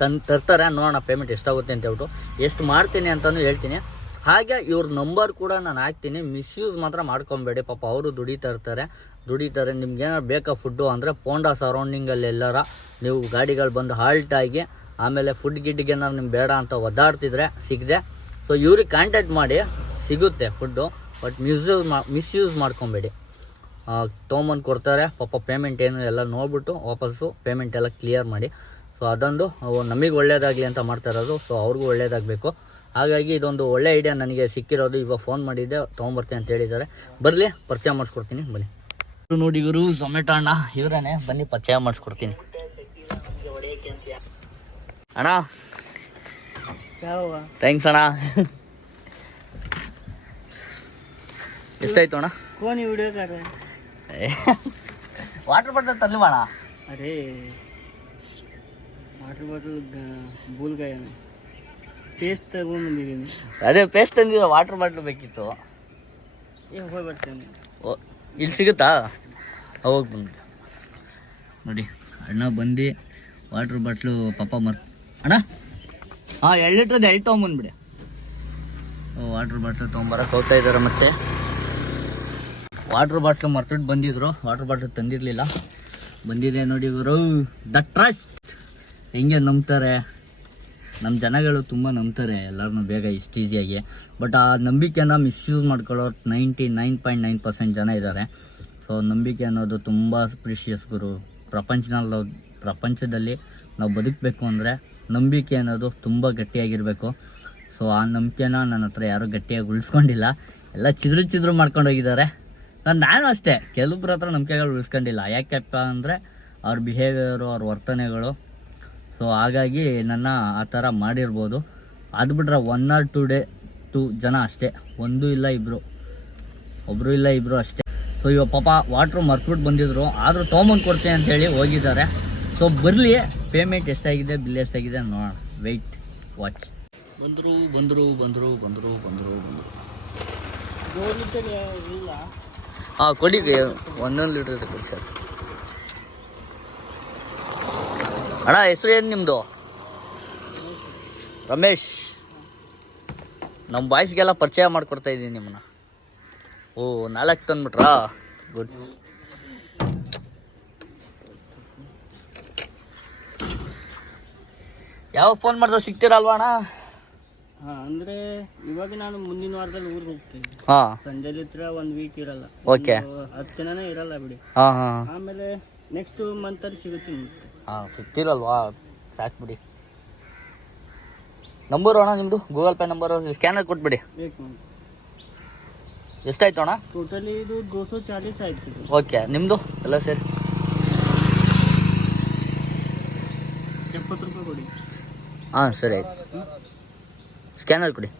ತನ್, ತರ್ತಾರೆ, ನೋಡೋಣ ಪೇಮೆಂಟ್ ಎಷ್ಟಾಗುತ್ತೆ ಅಂತ ಹೇಳ್ಬಿಟ್ಟು. ಎಷ್ಟು ಮಾಡ್ತೀನಿ ಅಂತಲೂ ಹೇಳ್ತೀನಿ. ಹಾಗೆ ಇವ್ರ ನಂಬರ್ ಕೂಡ ನಾನು ಹಾಕ್ತೀನಿ. ಮಿಸ್ಯೂಸ್ ಮಾತ್ರ ಮಾಡ್ಕೊಬೇಡಿ. ಪಾಪ ಅವರು ದುಡಿತಾ ಇರ್ತಾರೆ. ದುಡಿತಾರೆ ನಿಮ್ಗೆ ಏನಾರು ಬೇಕಾ ಫುಡ್ಡು ಅಂದರೆ ಪೋಂಡಾ ಸರೌಂಡಿಂಗಲ್ಲಿ ಎಲ್ಲರ. ನೀವು ಗಾಡಿಗಳು ಬಂದು ಹಾಲ್ಟ್ ಆಗಿ ಆಮೇಲೆ ಫುಡ್ ಗಿಡ್ಗೆ ಏನಾರು ನಿಮ್ಗೆ ಬೇಡ ಅಂತ ಒದ್ದಾಡ್ತಿದ್ರೆ ಸಿಗದೆ. ಸೊ ಇವ್ರಿಗೆ ಕಾಂಟ್ಯಾಕ್ಟ್ ಮಾಡಿ. ಸಿಗುತ್ತೆ ಫುಡ್ಡು ಬಟ್ ಮಿಸ್ಯೂಸ್ ಮಾ ಮಿಸ್ಯೂಸ್ ಮಾಡ್ಕೊಬೇಡಿ. ತೊಗೊಂಬಂದು ಕೊಡ್ತಾರೆ. ಪಾಪ ಪೇಮೆಂಟ್ ಏನು ಎಲ್ಲ ನೋಡ್ಬಿಟ್ಟು ವಾಪಸ್ಸು ಪೇಮೆಂಟ್ ಎಲ್ಲ ಕ್ಲಿಯರ್ ಮಾಡಿ. ಸೊ ಅದೊಂದು ನಮಗೆ ಒಳ್ಳೇದಾಗಲಿ ಅಂತ ಮಾಡ್ತಾ ಇರೋದು. ಸೊ ಅವ್ರಿಗೂ ಒಳ್ಳೇದಾಗಬೇಕು. ಹಾಗಾಗಿ ಇದೊಂದು ಒಳ್ಳೆ ಐಡಿಯಾ ನನಗೆ ಸಿಕ್ಕಿರೋದು. ಇವಾಗ ಫೋನ್ ಮಾಡಿದ್ದೆ ತೊಗೊಂಬರ್ತೀನಿ ಅಂತ ಹೇಳಿದ್ದಾರೆ. ಬರಲಿ ಪರಿಚಯ ಮಾಡಿಸ್ಕೊಡ್ತೀನಿ ಬನ್ನಿ. ನೋಡಿ ಇವರು ಅಣ್ಣ. ಇವರೇ ಬನ್ನಿ ಪರಿಚಯ ಮಾಡಿಸ್ಕೊಡ್ತೀನಿ. ಅಣ್ಣ. ಥ್ಯಾಂಕ್ಸ್ ಅಣ್ಣ. ಎಷ್ಟಾಯ್ತು ಅಣ್ಣ? ಕೋನಿ ವಾಟರ್ ಬಾಟಲ್ ತರಲಿವ ಅಣ್ಣ? ಅರೇ ವಾಟರ್ ಬಾಟಲ್ ಬೂಲ್ಗಾಯ ಪೇಸ್ಟ್ ತಗೊಂಡ್ಬಂದಿದ್ದೀನಿ. ಅದೇ ಪೇಸ್ಟ್ ತಂದಿದ್ರೆ ವಾಟರ್ ಬಾಟ್ಲು ಬೇಕಿತ್ತು. ಹೋಗಿ ಬರ್ತೇನೆ. ಓ ಇಲ್ಲಿ ಸಿಗುತ್ತಾ? ಅವಾಗ ಬಂದು. ನೋಡಿ ಅಣ್ಣ ಬಂದು ವಾಟ್ರ್ ಬಾಟ್ಲು ಪಾಪ ಮರ್ ಅಣ್ಣ? ಹಾಂ ಎರಡು ಲೀಟ್ರದ್ದು ಎರಡು ತೊಗೊಂಬಂದ್ಬಿಡಿ ವಾಟ್ರ್ ಬಾಟ್ಲು ತೊಗೊಂಬರಕ್ಕೆ ಹೋಗ್ತಾ ಇದ್ದಾರೆ ಮತ್ತೆ. ವಾಟ್ರ್ ಬಾಟ್ಲು ಮರ್ಬಿಟ್ಟು ಬಂದಿದ್ರು. ವಾಟ್ರ್ ಬಾಟ್ಲು ತಂದಿರಲಿಲ್ಲ. ಬಂದಿದೆ ನೋಡಿ ಇವರು. ದ ಟ್ರಸ್ಟ್ ಹೆಂಗೆ ನಂಬ್ತಾರೆ? ನಮ್ಮ ಜನಗಳು ತುಂಬ ನಂಬ್ತಾರೆ ಎಲ್ಲರನ್ನೂ ಬೇಗ ಇಷ್ಟು ಈಸಿಯಾಗಿ ಬಟ್ ಆ ನಂಬಿಕೆನ misuse ಮಾಡ್ಕೊಳ್ಳೋರು ninety nine point nine percent ಜನ ಇದ್ದಾರೆ ಸೊ ನಂಬಿಕೆ ಅನ್ನೋದು ತುಂಬ ಪ್ರಿಷಿಯಸ್ ಗುರು. ಪ್ರಪಂಚನಲ್ಲಿ ಪ್ರಪಂಚದಲ್ಲಿ ನಾವು ಬದುಕಬೇಕು ಅಂದರೆ ನಂಬಿಕೆ ಅನ್ನೋದು ತುಂಬ ಗಟ್ಟಿಯಾಗಿರಬೇಕು. ಸೊ ಆ ನಂಬಿಕೆನ ನನ್ನ ಹತ್ರ ಯಾರೂ ಗಟ್ಟಿಯಾಗಿ ಉಳಿಸ್ಕೊಂಡಿಲ್ಲ. ಎಲ್ಲ ಚಿದ್ರು ಚಿದ್ರು ಮಾಡ್ಕೊಂಡು ಹೋಗಿದ್ದಾರೆ. ನಾನು ನಾನು ಅಷ್ಟೇ. ಕೆಲವ್ರ ಹತ್ರ ನಂಬಿಕೆಗಳು ಉಳಿಸ್ಕೊಂಡಿಲ್ಲ. ಯಾಕೆಪ್ಪ ಅಂದರೆ ಅವ್ರ ಬಿಹೇವಿಯರು ಅವ್ರ ವರ್ತನೆಗಳು ಸೊ ಹಾಗಾಗಿ ನನ್ನ ಆ ಥರ ಮಾಡಿರ್ಬೋದು. ಅದು ಬಿಟ್ರೆ one or two day two ಜನ ಅಷ್ಟೇ. ಒಂದು ಇಲ್ಲ ಇಬ್ಬರು ಒಬ್ಬರು ಇಲ್ಲ ಇಬ್ಬರು ಅಷ್ಟೇ. ಸೊ ಇವಾಗ ಪಾಪ ವಾಟ್ರು ಮರ್ಕ್ಬಿಟ್ಟು ಬಂದಿದ್ರು. ಆದರೂ ತೊಗೊಂಬಂದು ಕೊಡ್ತೀನಿ ಅಂತೇಳಿ ಹೋಗಿದ್ದಾರೆ. ಸೊ ಬರಲಿ. ಪೇಮೆಂಟ್ ಎಷ್ಟಾಗಿದೆ ಬಿಲ್ ಎಷ್ಟಾಗಿದೆ ನೋಡೋಣ. ವೆಯ್ಟ್ ವಾಚ್ ಬಂದರು ಬಂದರು ಬಂದರು ಬಂದರು ಬಂದರು ಬಂದರು. ಹಾಂ ಕೊಡಿ ಒಂದೊಂದು ಲೀಟ್ರ್ ಕೊಡಿ ಸರ್. ಅಣ್ಣ ಹೆಸರು ಏನು ನಿಮ್ಮದು ರಮೇಶ್. ನಮ್ಮ ಬಾಯ್ಸ್ಗೆಲ್ಲ ಪರಿಚಯ ಮಾಡಿಕೊಡ್ತಾ ಇದ್ದೀನಿ ನಿಮ್ಮನ್ನ. ಓ ನಾಲ್ಕು ತಂದ್ಬಿಟ್ರಾ? ಗುಡ್ ಯಾವ ಫೋನ್ ಮಾಡಿದ್ರು ಸಿಗ್ತೀರಲ್ವಾ ಅಣ್ಣ? ಹಾಂ ಅಂದ್ರೆ ಇವಾಗ ನಾನು ಮುಂದಿನ ವಾರದಲ್ಲಿ ಊರಿಗೆ ಹೋಗ್ತೀನಿ. ಹಾಂ. ಸಂಜೆಲಿ ಹತ್ರ ಒಂದ್ ವೀಕ್ ಇರಲ್ಲ. ಓಕೆ ಒಂದು ಹತ್ತು ದಿನನೇ ಇರಲ್ಲ ಬಿಡಿ. ಹಾಂ ಹಾಂ ಆಮೇಲೆ ನೆಕ್ಸ್ಟ್ ಮಂತ್ ಅಲ್ಲಿ ಸಿಗುತ್ತೆ ನಿಮ್ಗೆ. ಹಾಂ ಸಿಗ್ತಿರಲ್ವಾ ಸಾಕು ಬಿಡಿ. ನಂಬರು ಅಣ್ಣ ನಿಮ್ಮದು ಗೂಗಲ್ ಪೇ ನಂಬರ್ ಸ್ಕ್ಯಾನರ್ ಕೊಟ್ಬಿಡಿ. ಎಷ್ಟಾಯ್ತು ಅಣ್ಣ ಟೋಟಲಿ ಇದು ದೋ ಸौ ಚಾಲೀಸ್ ಆಯ್ತು. ಓಕೆ ನಿಮ್ಮದು ಎಲ್ಲ ಸೇರಿ. ಎಪ್ಪತ್ತು ರೂಪಾಯಿ ಕೊಡಿ. ಹಾಂ ಸರಿ ಆಯ್ತು. ಸ್ಕ್ಯಾನರ್ ಕೊಡಿ.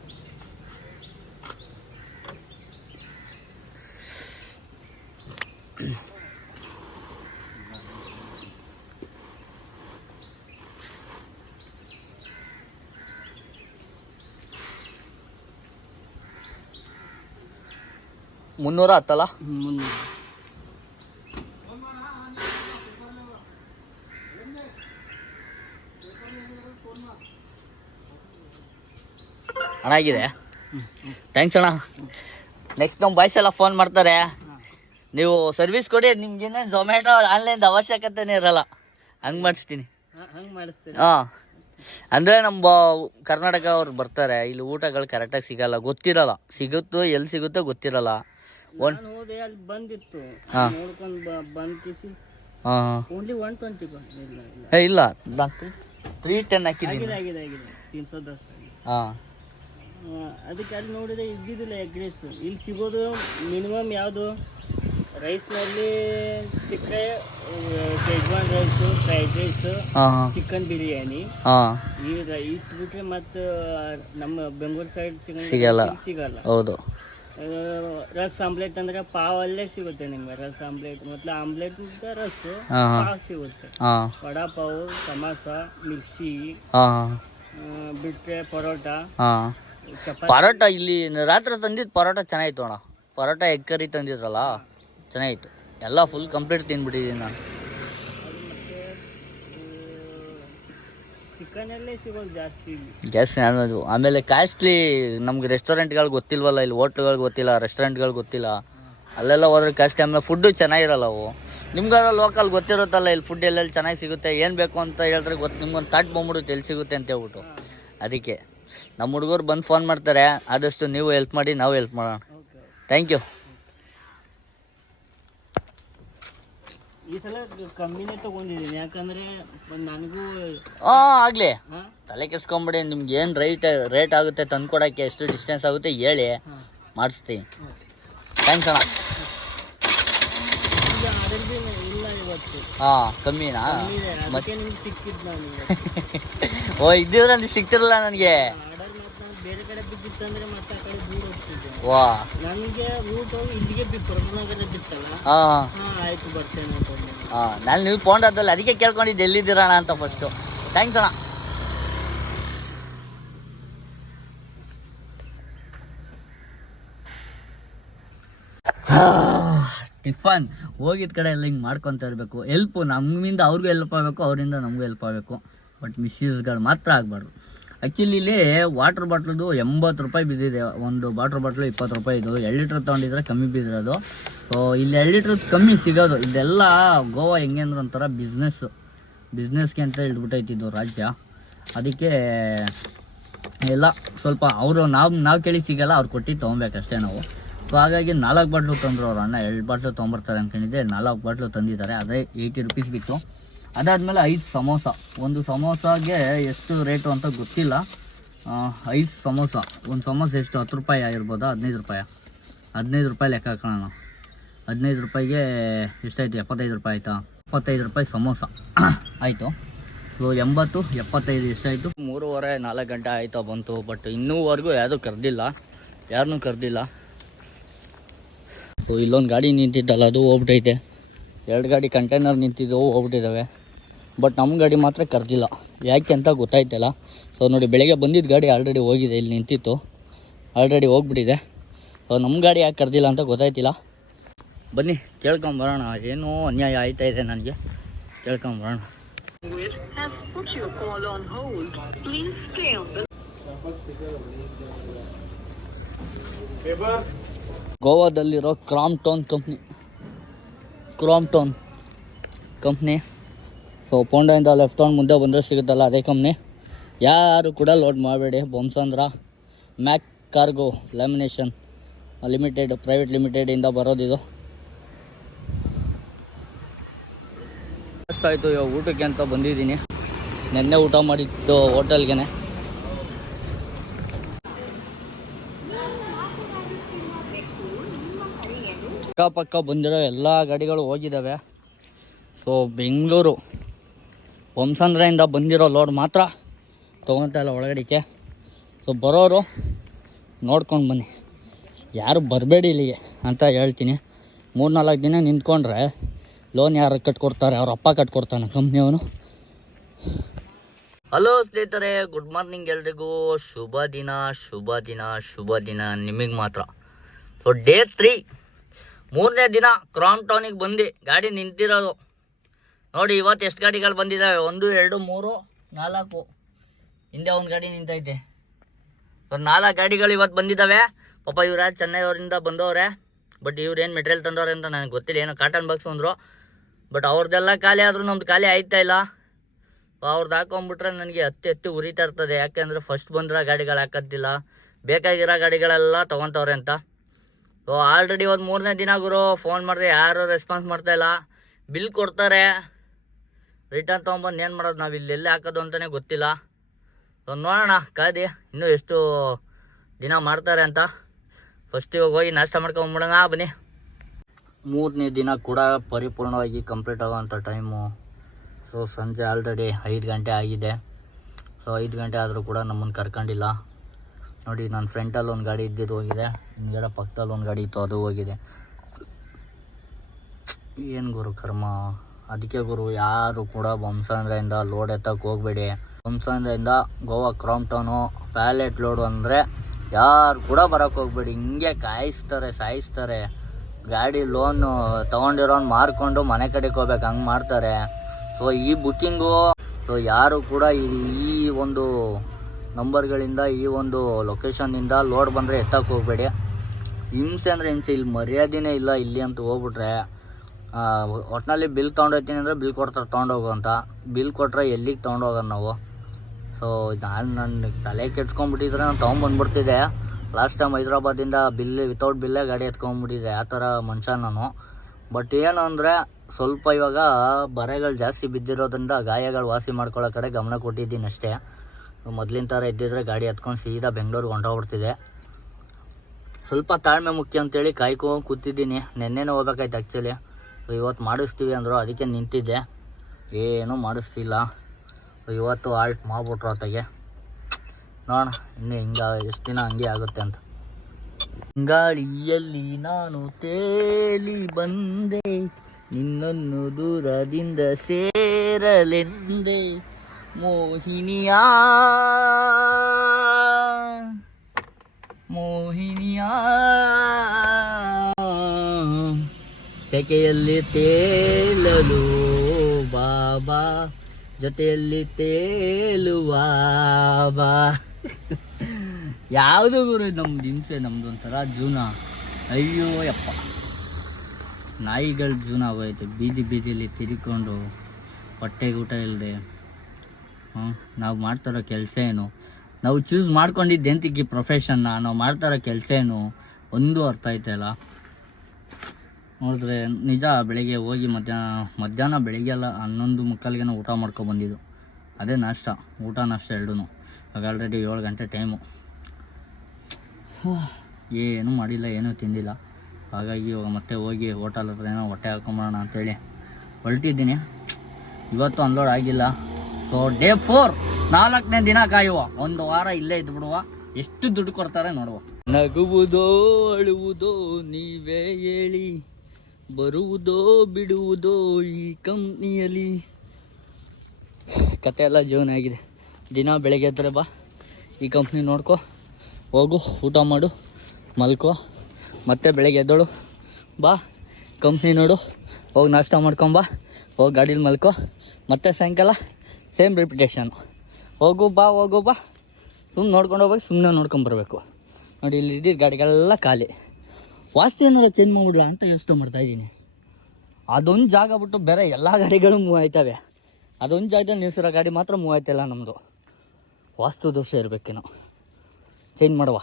ಮುನ್ನೂರ ಹತ್ತಲ್ಲ ಅಣ್ಣ ಆಗಿದೆ ಥ್ಯಾಂಕ್ಸ್ ಅಣ್ಣ. ನೆಕ್ಸ್ಟ್ ನಮ್ಮ ಬಾಯ್ಸ್ ಎಲ್ಲ ಫೋನ್ ಮಾಡ್ತಾರೆ. ನೀವು ಸರ್ವಿಸ್ ಕೊಡಿ ನಿಮ್ಗೇನೇ ಝೊಮ್ಯಾಟೊ ಆನ್ಲೈನ್ದು ಅವಶ್ಯಕತೆನೇ ಇರಲ್ಲ. ಹಂಗೆ ಮಾಡಿಸ್ತೀನಿ. ಹಂಗೆ ಮಾಡಿಸ್ತೀನಿ ಹಾಂ. ಅಂದರೆ ನಮ್ಮ ಬ- ಕರ್ನಾಟಕ ಅವ್ರು ಬರ್ತಾರೆ ಇಲ್ಲಿ ಊಟಗಳು ಕರೆಕ್ಟಾಗಿ ಸಿಗಲ್ಲ ಗೊತ್ತಿರಲ್ಲ. ಸಿಗುತ್ತೋ ಎಲ್ಲಿ ಸಿಗುತ್ತೋ ಗೊತ್ತಿರಲ್ಲ. ಒನ್ ನಾನು ಹೋದೆ ಅಲ್ಲಿ ಬಂದಿತ್ತು. ಹಾ. ನೋಡ್ಕೊಂಡು ಬಂದ್ ಕಿಸಿ. ಹಾಂ ಹಾಂ. ಓನ್ಲಿ ಒನ್ ಟ್ವೆಂಟಿ ಇಲ್ಲ ಇಲ್ಲ. ಏ ಇಲ್ಲ. ತ್ರೀ ಟೆನ್ ಹಾಕಿದ್ದೀನಿ. ಆಗಿದೆ ಆಗಿದೆ ಆಗಿದೆ. ತೀನ್ ಸौ ದಸ್ ಆಗಿದೆ ಹಾಂ. ಆ, ಅದಕ್ಕೆ ಅಲ್ಲಿ ನೋಡಿದ್ರೆ ಇದ್ದಿದ್ದಿಲ್ಲ ಎಗ್ ರೈಸ್ ಇಲ್ಲಿ ಸಿಗೋದು ಮಿನಿಮಮ್ ಯಾವುದು? ರೈಸ್ನಲ್ಲಿ ಸಿಕ್ಕರೆ ಶೆಜ್ವಾನ್ ರೈಸ್ ಫ್ರೈಡ್ ರೈಸ್ ಹಾಂ ಹಾಂ. ಚಿಕನ್ ಬಿರಿಯಾನಿ. ಹಾಂ. ಈ ರ- ಬಿಟ್ರೆ ಮತ್ತು ನಮ್ಮ ಬೆಂಗಳೂರು ಸೈಡ್ ಸಿಗಲ್ಲ. ಸಿಗಲ್ಲ. ಹೌದು. ರಸ್ ಆಮ್ಲೆಟ್ ಅಂದ್ರೆ ಪಾವ್ ಅಲ್ಲೇ ಸಿಗುತ್ತೆ ನಿಮ್ಗೆ ರಸ್ ಆಮ್ಲೆಟ್ ಮತ್ತೆ ಆಮ್ಲೆಟ್ ರಸ್ ಪಾವ್ ಸಿಗುತ್ತೆ. ಹಾಂ. ವಡಾ ಪಾವ್ ಸಮೋಸ ಮಿರ್ಚಿ ಬಿಟ್ರೆ ಪರೋಟ ಪರೋಟ ಇಲ್ಲಿ ರಾತ್ರಿ ತಂದಿದ್ ಪರೋಟ ಚೆನ್ನಾಗಿತ್ತು ಅಣ್ಣ. ಪರೋಟ ಎಗ್ ಕರಿ ತಂದಿದ್ರಲ್ಲ ಚೆನ್ನಾಗಿತ್ತು. ಎಲ್ಲ ಫುಲ್ ಕಂಪ್ಲೀಟ್ ತಿಂದ್ಬಿಟ್ಟಿದ್ದೀನಿ ನಾನು ಅದು ಮತ್ತೆ ಚಿಕನಲ್ಲೇ ಸಿಗೋದು ಜಾಸ್ತಿ ಜಾಸ್ತಿ ಅನ್ನೋದು ಆಮೇಲೆ ಕಾಸ್ಟ್ಲಿ ನಮ್ಗೆ ರೆಸ್ಟೋರೆಂಟ್ಗಳು ಗೊತ್ತಿಲ್ವಲ್ಲ ಇಲ್ಲಿ ಹೋಟ್ಲ್ಗಳು ಗೊತ್ತಿಲ್ಲ ರೆಸ್ಟೋರೆಂಟ್ಗಳು ಗೊತ್ತಿಲ್ಲ. ಅಲ್ಲೆಲ್ಲ ಹೋದ್ರೆ ಕಾಸ್ಟ್ಲಿ ಆಮೇಲೆ ಫುಡ್ಡು ಚೆನ್ನಾಗಿರಲ್ಲ ಅವು. ನಿಮ್ಗಾರ ಲೋಕಲ್ ಗೊತ್ತಿರುತ್ತಲ್ಲ ಇಲ್ಲಿ ಫುಡ್ ಎಲ್ಲೆಲ್ಲಿ ಚೆನ್ನಾಗಿ ಸಿಗುತ್ತೆ ಏನು ಬೇಕು ಅಂತ ಹೇಳಿದ್ರೆ ಗೊತ್ತು ನಿಮ್ಗೊಂದು ತಾಟ್ ಬಂದ್ಬಿಡುತ್ತೆ ಎಲ್ಲಿ ಸಿಗುತ್ತೆ ಅಂತ ಹೇಳ್ಬಿಟ್ಟು. ಅದಕ್ಕೆ. ನಮ್ಮ ಹುಡುಗರು ಬಂದು ಫೋನ್ ಮಾಡ್ತಾರೆ ಆದಷ್ಟು ನೀವು ಹೆಲ್ಪ್ ಮಾಡಿ ನಾವು ಹೆಲ್ಪ್ ಮಾಡೋಣ. ಥ್ಯಾಂಕ್ ಯು ಈ ಸಲ ಕಮ್ಮಿನೇ ತಗೊಂಡಿದ್ದೀನಿ. ಯಾಕಂದ್ರೆ ನನಗೂ ಹಾಂ ಆಗಲಿ. ತಲೆ ಕೆಸ್ಕೊಂಬಿಡಿ ನಿಮ್ಗೆ ಏನ್ ರೈಟ್ ರೇಟ್ ಆಗುತ್ತೆ ತಂದ್ಕೊಡಕ್ಕೆ ಎಷ್ಟು ಡಿಸ್ಟೆನ್ಸ್ ಆಗುತ್ತೆ ಹೇಳಿ ಮಾಡಿಸ್ತೀನಿ. ಥ್ಯಾಂಕ್ಸ್ ಅಣ್ಣ. ಹಾಂ ಕಮ್ಮಿನಾ? ಇವತ್ತು. ಓ ಇದ್ದಿದ್ರೆ ಸಿಕ್ತಿರಲ್ಲ ನನಗೆ ಆರ್ಡರ್ ಮತ್ತೆ ನಾನು ಬೇರೆ ಕಡೆ ಬಿದ್ದಿತ್ತಂದ್ರೆ ಮತ್ತೆ ಆ ಕಡೆ ದೂರ ಹೋಗ್ತಿದ್ದೆ. ವಾ. ನನಗೆ ರೂಟ್ ಹೋಗಿ ಇಲ್ಲಿಗೆ ಬಿ ಪ್ರಭುನಗರ ಬಿತ್ತಲ್ಲ. ಹಾಂ. ಹಾ ಆಯ್ತು ಬರ್ತೇನೆ ಅಂತ ಅಂದೆ. ಹಾಂ ನಾನು ನೀವು ಪೌಂಡದಲ್ಲಿ ಅದಕ್ಕೆ ಕೇಳ್ಕೊಂಡಿದ್ದು ಎಲ್ಲಿದ್ದೀರಣ ಅಂತ ಫಸ್ಟು ಥ್ಯಾಂಕ್ಸ್ ಅಣ್ಣ. ಟಿಫನ್. ಹೋಗಿದ ಕಡೆ ಎಲ್ಲ ಹಿಂಗೆ ಮಾಡ್ಕೊತ ಇರಬೇಕು. ಹೆಲ್ಪು ನಮ್ಮಿಂದ ಅವ್ರಿಗೂ ಹೆಲ್ಪ್ ಆಗಬೇಕು ಅವರಿಂದ ನಮಗೂ ಹೆಲ್ಪ್ ಆಗಬೇಕು. ಬಟ್ ಮಿಸ್ಯೂಸ್ಗಳು ಮಾತ್ರ ಆಗಬಾರ್ದು. ಆ್ಯಕ್ಚುಲಿ ಇಲ್ಲಿ ವಾಟರ್ ಬಾಟ್ಲದು ಎಂಬತ್ತು ರೂಪಾಯಿ ಬಿದ್ದಿದೆ. ಒಂದು ವಾಟರ್ ಬಾಟ್ಲು ಇಪ್ಪತ್ತು ರೂಪಾಯಿ ಇದು. ಎರಡು ಲೀಟ್ರ್ ತೊಗೊಂಡಿದ್ರೆ ಕಮ್ಮಿ ಬಿದ್ದಿರೋದು. ಸೊ ಇಲ್ಲಿ ಎರಡು ಲೀಟ್ರ್ ಕಮ್ಮಿ ಸಿಗೋದು. ಇದೆಲ್ಲ ಗೋವಾ ಹೆಂಗೆ ಅಂದ್ರೆ ಒಂಥರ ಬಿಸ್ನೆಸ್ ಬಿಸ್ನೆಸ್ಗೆ ಅಂತ ಹೇಳ್ಬಿಟ್ಟೈತಿದ್ದು ರಾಜ್ಯ. ಅದಕ್ಕೆ ಎಲ್ಲ ಸ್ವಲ್ಪ ಅವರು ನಾವು ನಾವು ಕೇಳಿ ಸಿಗಲ್ಲ, ಅವ್ರು ಕೊಟ್ಟು ತೊಗೊಬೇಕಷ್ಟೇ ನಾವು. ಸೊ ಹಾಗಾಗಿ ನಾಲ್ಕು ಬಾಟ್ಲು ತಂದರು ಅವ್ರು ಅಣ್ಣ. ಎರಡು ಬಾಟ್ಲು ತೊಗೊಂಬರ್ತಾರೆ ಅಂದ್ಕೊಂಡಿದ್ದೆ ನಾಲ್ಕು ಬಾಟ್ಲು ತಂದಿದ್ದಾರೆ. ಅದೇ ಏಯ್ಟಿ ರುಪೀಸ್ ಬಿತ್ತು. ಅದಾದಮೇಲೆ ಐದು ಸಮೋಸ. ಒಂದು ಸಮೋಸಾಗೆ ಎಷ್ಟು ರೇಟು ಅಂತ ಗೊತ್ತಿಲ್ಲ. ಐದು ಸಮೋಸ. ಒಂದು ಸಮೋಸ ಎಷ್ಟು? ಹತ್ತು ರೂಪಾಯಿ ಆಗಿರ್ಬೋದಾ, ಹದಿನೈದು ರೂಪಾಯಿ. ಹದಿನೈದು ರೂಪಾಯಿ ಲೆಕ್ಕ ಹಾಕೋಣ ಹದಿನೈದು ರೂಪಾಯಿಗೆ ಎಷ್ಟಾಯ್ತು ಎಪ್ಪತ್ತೈದು ರೂಪಾಯಿ ಆಯಿತಾ? ಎಪ್ಪತ್ತೈದು ರೂಪಾಯಿ ಸಮೋಸ. ಆಯಿತು. ಸೊ ಎಂಬತ್ತು, ಎಪ್ಪತ್ತೈದು ಎಷ್ಟಾಯಿತು? ಮೂರುವರೆ, ನಾಲ್ಕು ಗಂಟೆ ಆಯಿತಾ ಬಂತು. ಬಟ್ ಇನ್ನೂವರೆಗೂ ಯಾವುದೂ ಕರೆದಿಲ್ಲ. ಯಾರನ್ನೂ ಕರೆದಿಲ್ಲ. ಸೊ ಇಲ್ಲೊಂದು ಗಾಡಿ ನಿಂತಿದ್ದಲ್ಲ, ಅದು ಹೋಗ್ಬಿಟ್ಟೈತೆ ಎರಡು ಗಾಡಿ ಕಂಟೈನರ್ ನಿಂತಿದ್ದವು, ಹೋಗ್ಬಿಟ್ಟಿದ್ದಾವೆ. ಬಟ್ ನಮ್ಮ ಗಾಡಿ ಮಾತ್ರ ಕರೆದಿಲ್ಲ. ಯಾಕೆ ಅಂತ ಗೊತ್ತಾಯ್ತಲ್ಲ? ಸೊ ನೋಡಿ ಬೆಳಗ್ಗೆ ಬಂದಿದ್ದ ಗಾಡಿ ಆಲ್ರೆಡಿ ಹೋಗಿದೆ ಇಲ್ಲಿ ನಿಂತಿತ್ತು. ಆಲ್ರೆಡಿ ಹೋಗ್ಬಿಟ್ಟಿದೆ. ಸೊ ನಮ್ಮ ಗಾಡಿ ಯಾಕೆ ಕರೆದಿಲ್ಲ ಅಂತ ಗೊತ್ತಾಯ್ತಿಲ್ಲ. ಬನ್ನಿ ಕೇಳ್ಕೊಂಬರೋಣ ಏನೋ ಅನ್ಯಾಯ ಆಯ್ತಾ ಇದೆ ನನಗೆ. ಕೇಳ್ಕೊಂಬರೋಣ ಗೋವಾದಲ್ಲಿರೋ Crompton company. Crompton company. So ಪೋಂಡದಿಂದ left town ಮುಂದೆ ಬಂದರೆ ಸಿಗುತ್ತಲ್ಲ, ಅದೇ ಕಂಪ್ನಿ ಯಾರು ಕೂಡ ಲೋಡ್ ಮಾಡಬೇಡಿ Bommasandra Mac cargo lamination limited private ಲಿಮಿಟೆಡಿಂದ ಬರೋದಿದು ಆಯಿತು ಇವಾಗ ಊಟಕ್ಕೆ ಅಂತ ಬಂದಿದ್ದೀನಿ. ನಿನ್ನೆ ಊಟ ಮಾಡಿದ್ದು ಹೋಟೆಲ್ಗೆ ಅಕ್ಕಪಕ್ಕ ಬಂದಿರೋ ಎಲ್ಲ ಗಾಡಿಗಳು ಹೋಗಿದ್ದಾವೆ ಸೊ ಬೆಂಗಳೂರು. ವಂಸಂದ್ರೆಯಿಂದ ಬಂದಿರೋ ಲೋಡ್ ಮಾತ್ರ ತೊಗೊತಾ ಇಲ್ಲ ಒಳಗಡಿಕೆ. ಸೊ ಬರೋರು ನೋಡ್ಕೊಂಡು ಬನ್ನಿ. ಯಾರು ಬರಬೇಡಿ ಇಲ್ಲಿಗೆ ಅಂತ ಹೇಳ್ತೀನಿ. ಮೂರು ನಾಲ್ಕು ದಿನ ನಿಂತ್ಕೊಂಡ್ರೆ ಲೋನ್ ಯಾರು ಕಟ್ಕೊಡ್ತಾರೆ, ಅವ್ರ ಅಪ್ಪ ಕಟ್ಕೊಡ್ತಾನೆ ಕಂಪ್ನಿಯವನು ಹಲೋ ಸ್ನೇಹಿತರೆ ಗುಡ್ ಮಾರ್ನಿಂಗ್ ಎಲ್ರಿಗೂ. ಶುಭ ದಿನ ಶುಭ ದಿನ ಶುಭ ದಿನ ನಿಮಗೆ ಮಾತ್ರ. ಸೊ ಡೇ ತ್ರೀ ಮೂರನೇ ದಿನ ಕ್ರಾಮ್ ಟೌನಿಗೆ ಬಂದು ಗಾಡಿ ನಿಂತಿರೋದು. ನೋಡಿ, ಇವತ್ತು ಎಷ್ಟು ಗಾಡಿಗಳು ಬಂದಿದ್ದಾವೆ ಒಂದು, ಎರಡು, ಮೂರು, ನಾಲ್ಕು. ಹಿಂದೆ ಒಂದು ಗಾಡಿ ನಿಂತೈತೆ. ನಾಲ್ಕು ಗಾಡಿಗಳು ಇವತ್ತು ಬಂದಿದ್ದಾವೆ ಪಾಪ ಇವ್ರ ಚೆನ್ನೈ ಅವರಿಂದ ಬಂದವ್ರೆ. ಬಟ್ ಇವ್ರು ಏನು ಮೆಟೀರಿಯಲ್ ತಂದವ್ರೆ ಅಂತ ನನಗೆ ಗೊತ್ತಿಲ್ಲ. ಏನೋ ಕಾಟನ್ ಬಾಕ್ಸ್ ಅಂದರು. ಬಟ್ ಅವ್ರದ್ದೆಲ್ಲ ಖಾಲಿ ಆದರೂ ನಮ್ದು ಖಾಲಿ ಆಯ್ತಾ ಇಲ್ಲ. ಅವ್ರದ್ದು ಹಾಕೊಂಬಿಟ್ರೆ ನನಗೆ ಹತ್ತಿ ಹತ್ತಿ ಉರಿತಾ ಇರ್ತದೆ. ಯಾಕೆಂದರೆ ಫಸ್ಟ್ ಬಂದಿರೋ ಗಾಡಿಗಳು ಹಾಕೋದಿಲ್ಲ ಬೇಕಾಗಿರೋ ಗಾಡಿಗಳೆಲ್ಲ ತೊಗೊತವ್ರೆ ಅಂತ. ಓ ಆಲ್ರೆಡಿ ಒಂದು ಮೂರನೇ ದಿನ ಗುರು ಫೋನ್ ಮಾಡಿದ್ರೆ ಯಾರು ರೆಸ್ಪಾನ್ಸ್ ಮಾಡ್ತಾ ಇಲ್ಲ. ಬಿಲ್ ಕೊಡ್ತಾರೆ. ರಿಟರ್ನ್ ತೊಗೊಂಬಂದು ಏನು ಮಾಡೋದು ನಾವು ಇಲ್ಲಿ ಎಲ್ಲಿ ಹಾಕೋದು ಅಂತಲೇ ಗೊತ್ತಿಲ್ಲ. ಸೊ ನೋಡೋಣ ಕಾದಿ ಇನ್ನೂ ಎಷ್ಟು ದಿನ ಮಾಡ್ತಾರೆ ಅಂತ. ಫಸ್ಟ್ ಇವಾಗ ಹೋಗಿ ನಾಷ್ಟ ಮಾಡ್ಕೊಂಬಿಡೋಣ, ಬನ್ನಿ. ಮೂರನೇ ದಿನ ಕೂಡ ಪರಿಪೂರ್ಣವಾಗಿ ಕಂಪ್ಲೀಟ್ ಆಗೋವಂಥ ಟೈಮು ಸೊ ಸಂಜೆ ಆಲ್ರೆಡಿ ಐದು ಗಂಟೆ ಆಗಿದೆ. ಸೊ ಐದು ಗಂಟೆ ಆದರೂ ಕೂಡ ನಮ್ಮನ್ನು ಕರ್ಕೊಂಡಿಲ್ಲ. ನೋಡಿ ನನ್ನ ಫ್ರೆಂಟಲ್ಲಿ ಒಂದು ಗಾಡಿ ಇದ್ದಿದ್ದು ಹೋಗಿದೆ. ಹಿಂದ್ಗಡೆ ಪಕ್ಕದಲ್ಲಿ ಒಂದು ಗಾಡಿ ಇತ್ತು, ಅದು ಹೋಗಿದೆ. ಏನು ಗುರು ಕರ್ಮ. ಅದಕ್ಕೆ ಗುರು, ಯಾರು ಕೂಡ ಬೊಮ್ಸಂದ್ರೆಯಿಂದ ಲೋಡ್ ಎತ್ತಕ್ಕೆ ಹೋಗಬೇಡಿ. ಬೊಮ್ಸಂದ್ರೆಯಿಂದ ಗೋವಾ ಕ್ರಾಂಪ್ಟೌನು ಪ್ಯಾಲೆಟ್ ಲೋಡು ಅಂದರೆ ಯಾರು ಕೂಡ ಬರೋಕ್ಕೆ ಹೋಗ್ಬೇಡಿ. ಹಿಂಗೆ ಕಾಯಿಸ್ತಾರೆ, ಸಾಯಿಸ್ತಾರೆ. ಗಾಡಿ ಲೋನು ತೊಗೊಂಡಿರೋನ್ ಮಾರ್ಕೊಂಡು ಮನೆ ಕಡೆಗೆ ಹೋಗ್ಬೇಕು, ಹಂಗೆ ಮಾಡ್ತಾರೆ. ಸೊ ಈ ಬುಕ್ಕಿಂಗು ಸೊ ಯಾರು ಕೂಡ ಈ ಒಂದು ನಂಬರ್ಗಳಿಂದ, ಈ ಒಂದು ಲೊಕೇಶನ್ನಿಂದ ಲೋಡ್ ಬಂದರೆ ಎತ್ತಕ್ಕೆ ಹೋಗಬೇಡಿ. ಹಿಂಸೆ ಅಂದರೆ ಹಿಂಸೆ, ಇಲ್ಲಿ ಮರ್ಯಾದೆನೇ ಇಲ್ಲ, ಇಲ್ಲಿ ಅಂತ ಹೋಗ್ಬಿಟ್ರೆ ಒಟ್ಟಿನಲ್ಲಿ ಬಿಲ್ ತೊಗೊಂಡೋಗ್ತೀನಿ ಅಂದರೆ ಬಿಲ್ ಕೊಡ್ತಾರೆ ತೊಗೊಂಡೋಗು ಅಂತ. ಬಿಲ್ ಕೊಟ್ಟರೆ ಎಲ್ಲಿಗೆ ತೊಗೊಂಡೋಗೋದು ನಾವು? ಸೊ ನಾನು ನನ್ನ ತಲೆ ಕೆಡ್ಸ್ಕೊಂಡ್ಬಿಟ್ಟಿದ್ರೆ ನಾನು ತೊಗೊಂಬಂದ್ಬಿಡ್ತಿದ್ದೆ ಲಾಸ್ಟ್ ಟೈಮ್ ಹೈದ್ರಾಬಾದಿಂದ ಬಿಲ್ ವಿತೌಟ್ ಬಿಲ್ಲೇ ಗಾಡಿ ಎತ್ಕೊಂಡ್ಬಿಟ್ಟಿದ್ದೆ. ಆ ಥರ ಮನುಷ್ಯ ನಾನು. ಬಟ್ ಏನು ಅಂದರೆ ಸ್ವಲ್ಪ ಇವಾಗ ಬರೆಗಳು ಜಾಸ್ತಿ ಬಿದ್ದಿರೋದ್ರಿಂದ ಗಾಯಗಳು ವಾಸಿ ಮಾಡ್ಕೊಳ್ಳೋ ಕಡೆ ಗಮನ ಕೊಟ್ಟಿದ್ದೀನಿ ಅಷ್ಟೇ. ಮೊದಲಿನ ಥರ ಇದ್ದಿದ್ರೆ ಗಾಡಿ ಹತ್ಕೊಂಡು ಸೀದಾ ಬೆಂಗಳೂರಿಗೆ ಹೊಂಟೋಗ್ಬಿಡ್ತಿದ್ದೆ. ಸ್ವಲ್ಪ ತಾಳ್ಮೆ ಮುಖ್ಯ ಅಂತೇಳಿ ಕಾಯ್ಕೊಂಡು ಕೂತಿದ್ದೀನಿ. ನೆನ್ನೆನೇ ಹೋಗ್ಬೇಕಾಯ್ತು ಆ್ಯಕ್ಚುಲಿ ಇವತ್ತು ಮಾಡಿಸ್ತೀವಿ ಅಂದರು ಅದಕ್ಕೆ ನಿಂತಿದ್ದೆ. ಏನೂ ಮಾಡಿಸ್ತಿಲ್ಲ. ಇವತ್ತು ಆಲ್ಟ್ ಮಾಡ್ಬಿಟ್ರು ಆತಗೆ ನೋಡೋಣ, ಇನ್ನು ಹಿಂಗೆ ಎಷ್ಟು ದಿನ ಹಂಗೆ ಆಗುತ್ತೆ ಅಂತ. ಗಾಳಿಯಲ್ಲಿ ನಾನು ತೇಲಿ ಬಂದೆ. ನಿನ್ನನ್ನು ದೂರದಿಂದ ಸೇರಲೆಂದೆ. ಮೋಹಿನಿಯ. ಮೋಹಿನಿಯ. ಸೆಕೆಯಲ್ಲಿ ತೇಲಲು ಬಾಬಾ, ಜೊತೆಯಲ್ಲಿ ತೇಲುವ ಬಾ ಯಾವುದು ಗುರು ನಮ್ದು ಹಿಂಸೆ, ನಮ್ದು ಒಂಥರ ಜೂನ ಅಯ್ಯೋ ಯಪ್ಪ. ನಾಯಿಗಳ ಜೂನ ಆಗೋಯ್ತು. ಬೀದಿ ಬೀದಿಯಲ್ಲಿ ತಿರ್ಕೊಂಡು ಹೊಟ್ಟೆಗೆ ಊಟ ಇಲ್ಲದೆ ಹ್ಞೂ ನಾವು ಮಾಡ್ತಾರೋ ಕೆಲಸ ಏನು? ನಾವು ಚೂಸ್ ಮಾಡ್ಕೊಂಡಿದ್ದೆಂತಿಗೆ ಪ್ರೊಫೆಷನ್ನ ನಾವು ಮಾಡ್ತಾರೋ ಕೆಲಸ ಏನು? ಒಂದು ಅರ್ಥ ಆಯ್ತಲ್ಲ ನೋಡಿದ್ರೆ ನಿಜ, ಬೆಳಿಗ್ಗೆ ಹೋಗಿ ಮಧ್ಯಾಹ್ನ ಮಧ್ಯಾಹ್ನ ಬೆಳಿಗ್ಗೆ ಎಲ್ಲ ಹನ್ನೊಂದು ಮುಕ್ಕಾಲಿಗೆ ಊಟ ಮಾಡ್ಕೊ ಬಂದಿದ್ದು. ಅದೇ ನಾಷ್ಟ, ಊಟ, ನಾಷ್ಟ ಎರಡೂ ಆಗ ಆಲ್ರೆಡಿ ಏಳು ಗಂಟೆ ಟೈಮು ಏನೂ ಮಾಡಿಲ್ಲ, ಏನೂ ತಿಂದಿಲ್ಲ. ಹಾಗಾಗಿ ಇವಾಗ ಮತ್ತೆ ಹೋಗಿ ಹೋಟೆಲ್ ಹತ್ರ ಏನೋ ಹೊಟ್ಟೆ ಹಾಕೊಂಬೋಣ ಅಂತೇಳಿ ಹೊರಟಿದ್ದೀನಿ. ಇವತ್ತು ಅನ್ಲೋಡ್ ಆಗಿಲ್ಲ. ಸೊ ಡೇ ಫೋರ್ ನಾಲ್ಕನೇ ದಿನ ಕಾಯುವ. ಒಂದು ವಾರ ಇಲ್ಲೇ ಇದ್ದು ಬಿಡುವ ಎಷ್ಟು ದುಡ್ಡು ಕೊಡ್ತಾರೆ ನೋಡುವ. ನಗುವುದೋ, ಅಳುವುದೋ ನೀವೇ ಹೇಳಿ. ಬರುವುದೋ ಬಿಡುವುದೋ ಈ ಕಂಪ್ನಿಯಲ್ಲಿ. ಕತೆ ಎಲ್ಲ ಜೀವನ ಆಗಿದೆ. ದಿನ ಬೆಳಗ್ಗೆ ಎದ್ದರೆ ಬಾ. ಈ ಕಂಪ್ನಿ ನೋಡ್ಕೊ. ಹೋಗು, ಊಟ ಮಾಡು, ಮಲ್ಕೋ. ಮತ್ತೆ ಬೆಳಗ್ಗೆ ಎದ್ದೋಳು. ಬಾ, ಕಂಪ್ನಿ ನೋಡು. ಹೋಗಿ ನಾಷ್ಟ ಮಾಡ್ಕೊಂಬಾ ಹೋಗಿ ಗಾಡೀಲಿ ಮಲ್ಕೋ. ಮತ್ತೆ ಸಾಯಂಕಾಲ ಸೇಮ್ ರಿಪಿಟೇಷನ್ ಹೋಗು, ಬಾ ಹೋಗು, ಬಾ. ಸುಮ್ಮನೆ ನೋಡ್ಕೊಂಡು ಹೋಗಿ ಸುಮ್ಮನೆ ನೋಡ್ಕೊಂಬರ್ಬೇಕು ನೋಡಿ, ಇಲ್ಲಿ ಇದ್ದಿದ್ದು ಗಾಡಿಗಳೆಲ್ಲ ಖಾಲಿ. ವಾಸ್ತು ಏನಾರ ಚೇಂಜ್ ಮಾಡ್ಬಿಡ್ಲಾ ಅಂತ ಯೋಚನೆ ಮಾಡ್ತಾ ಇದ್ದೀನಿ. ಅದೊಂದು ಜಾಗ ಬಿಟ್ಟು ಬೇರೆ ಎಲ್ಲ ಗಾಡಿಗಳು ಮೂವ್ ಆಯ್ತವೆ. ಅದೊಂದು ಜಾಗದಲ್ಲಿ ನಿಲ್ಸಿರೋ ಗಾಡಿ ಮಾತ್ರ ಮೂವ್ ಆಯ್ತಿಲ್ಲ ನಮ್ಮದು ವಾಸ್ತು ದೋಷ ಇರಬೇಕೇನೋ. ಚೇಂಜ್ ಮಾಡುವ.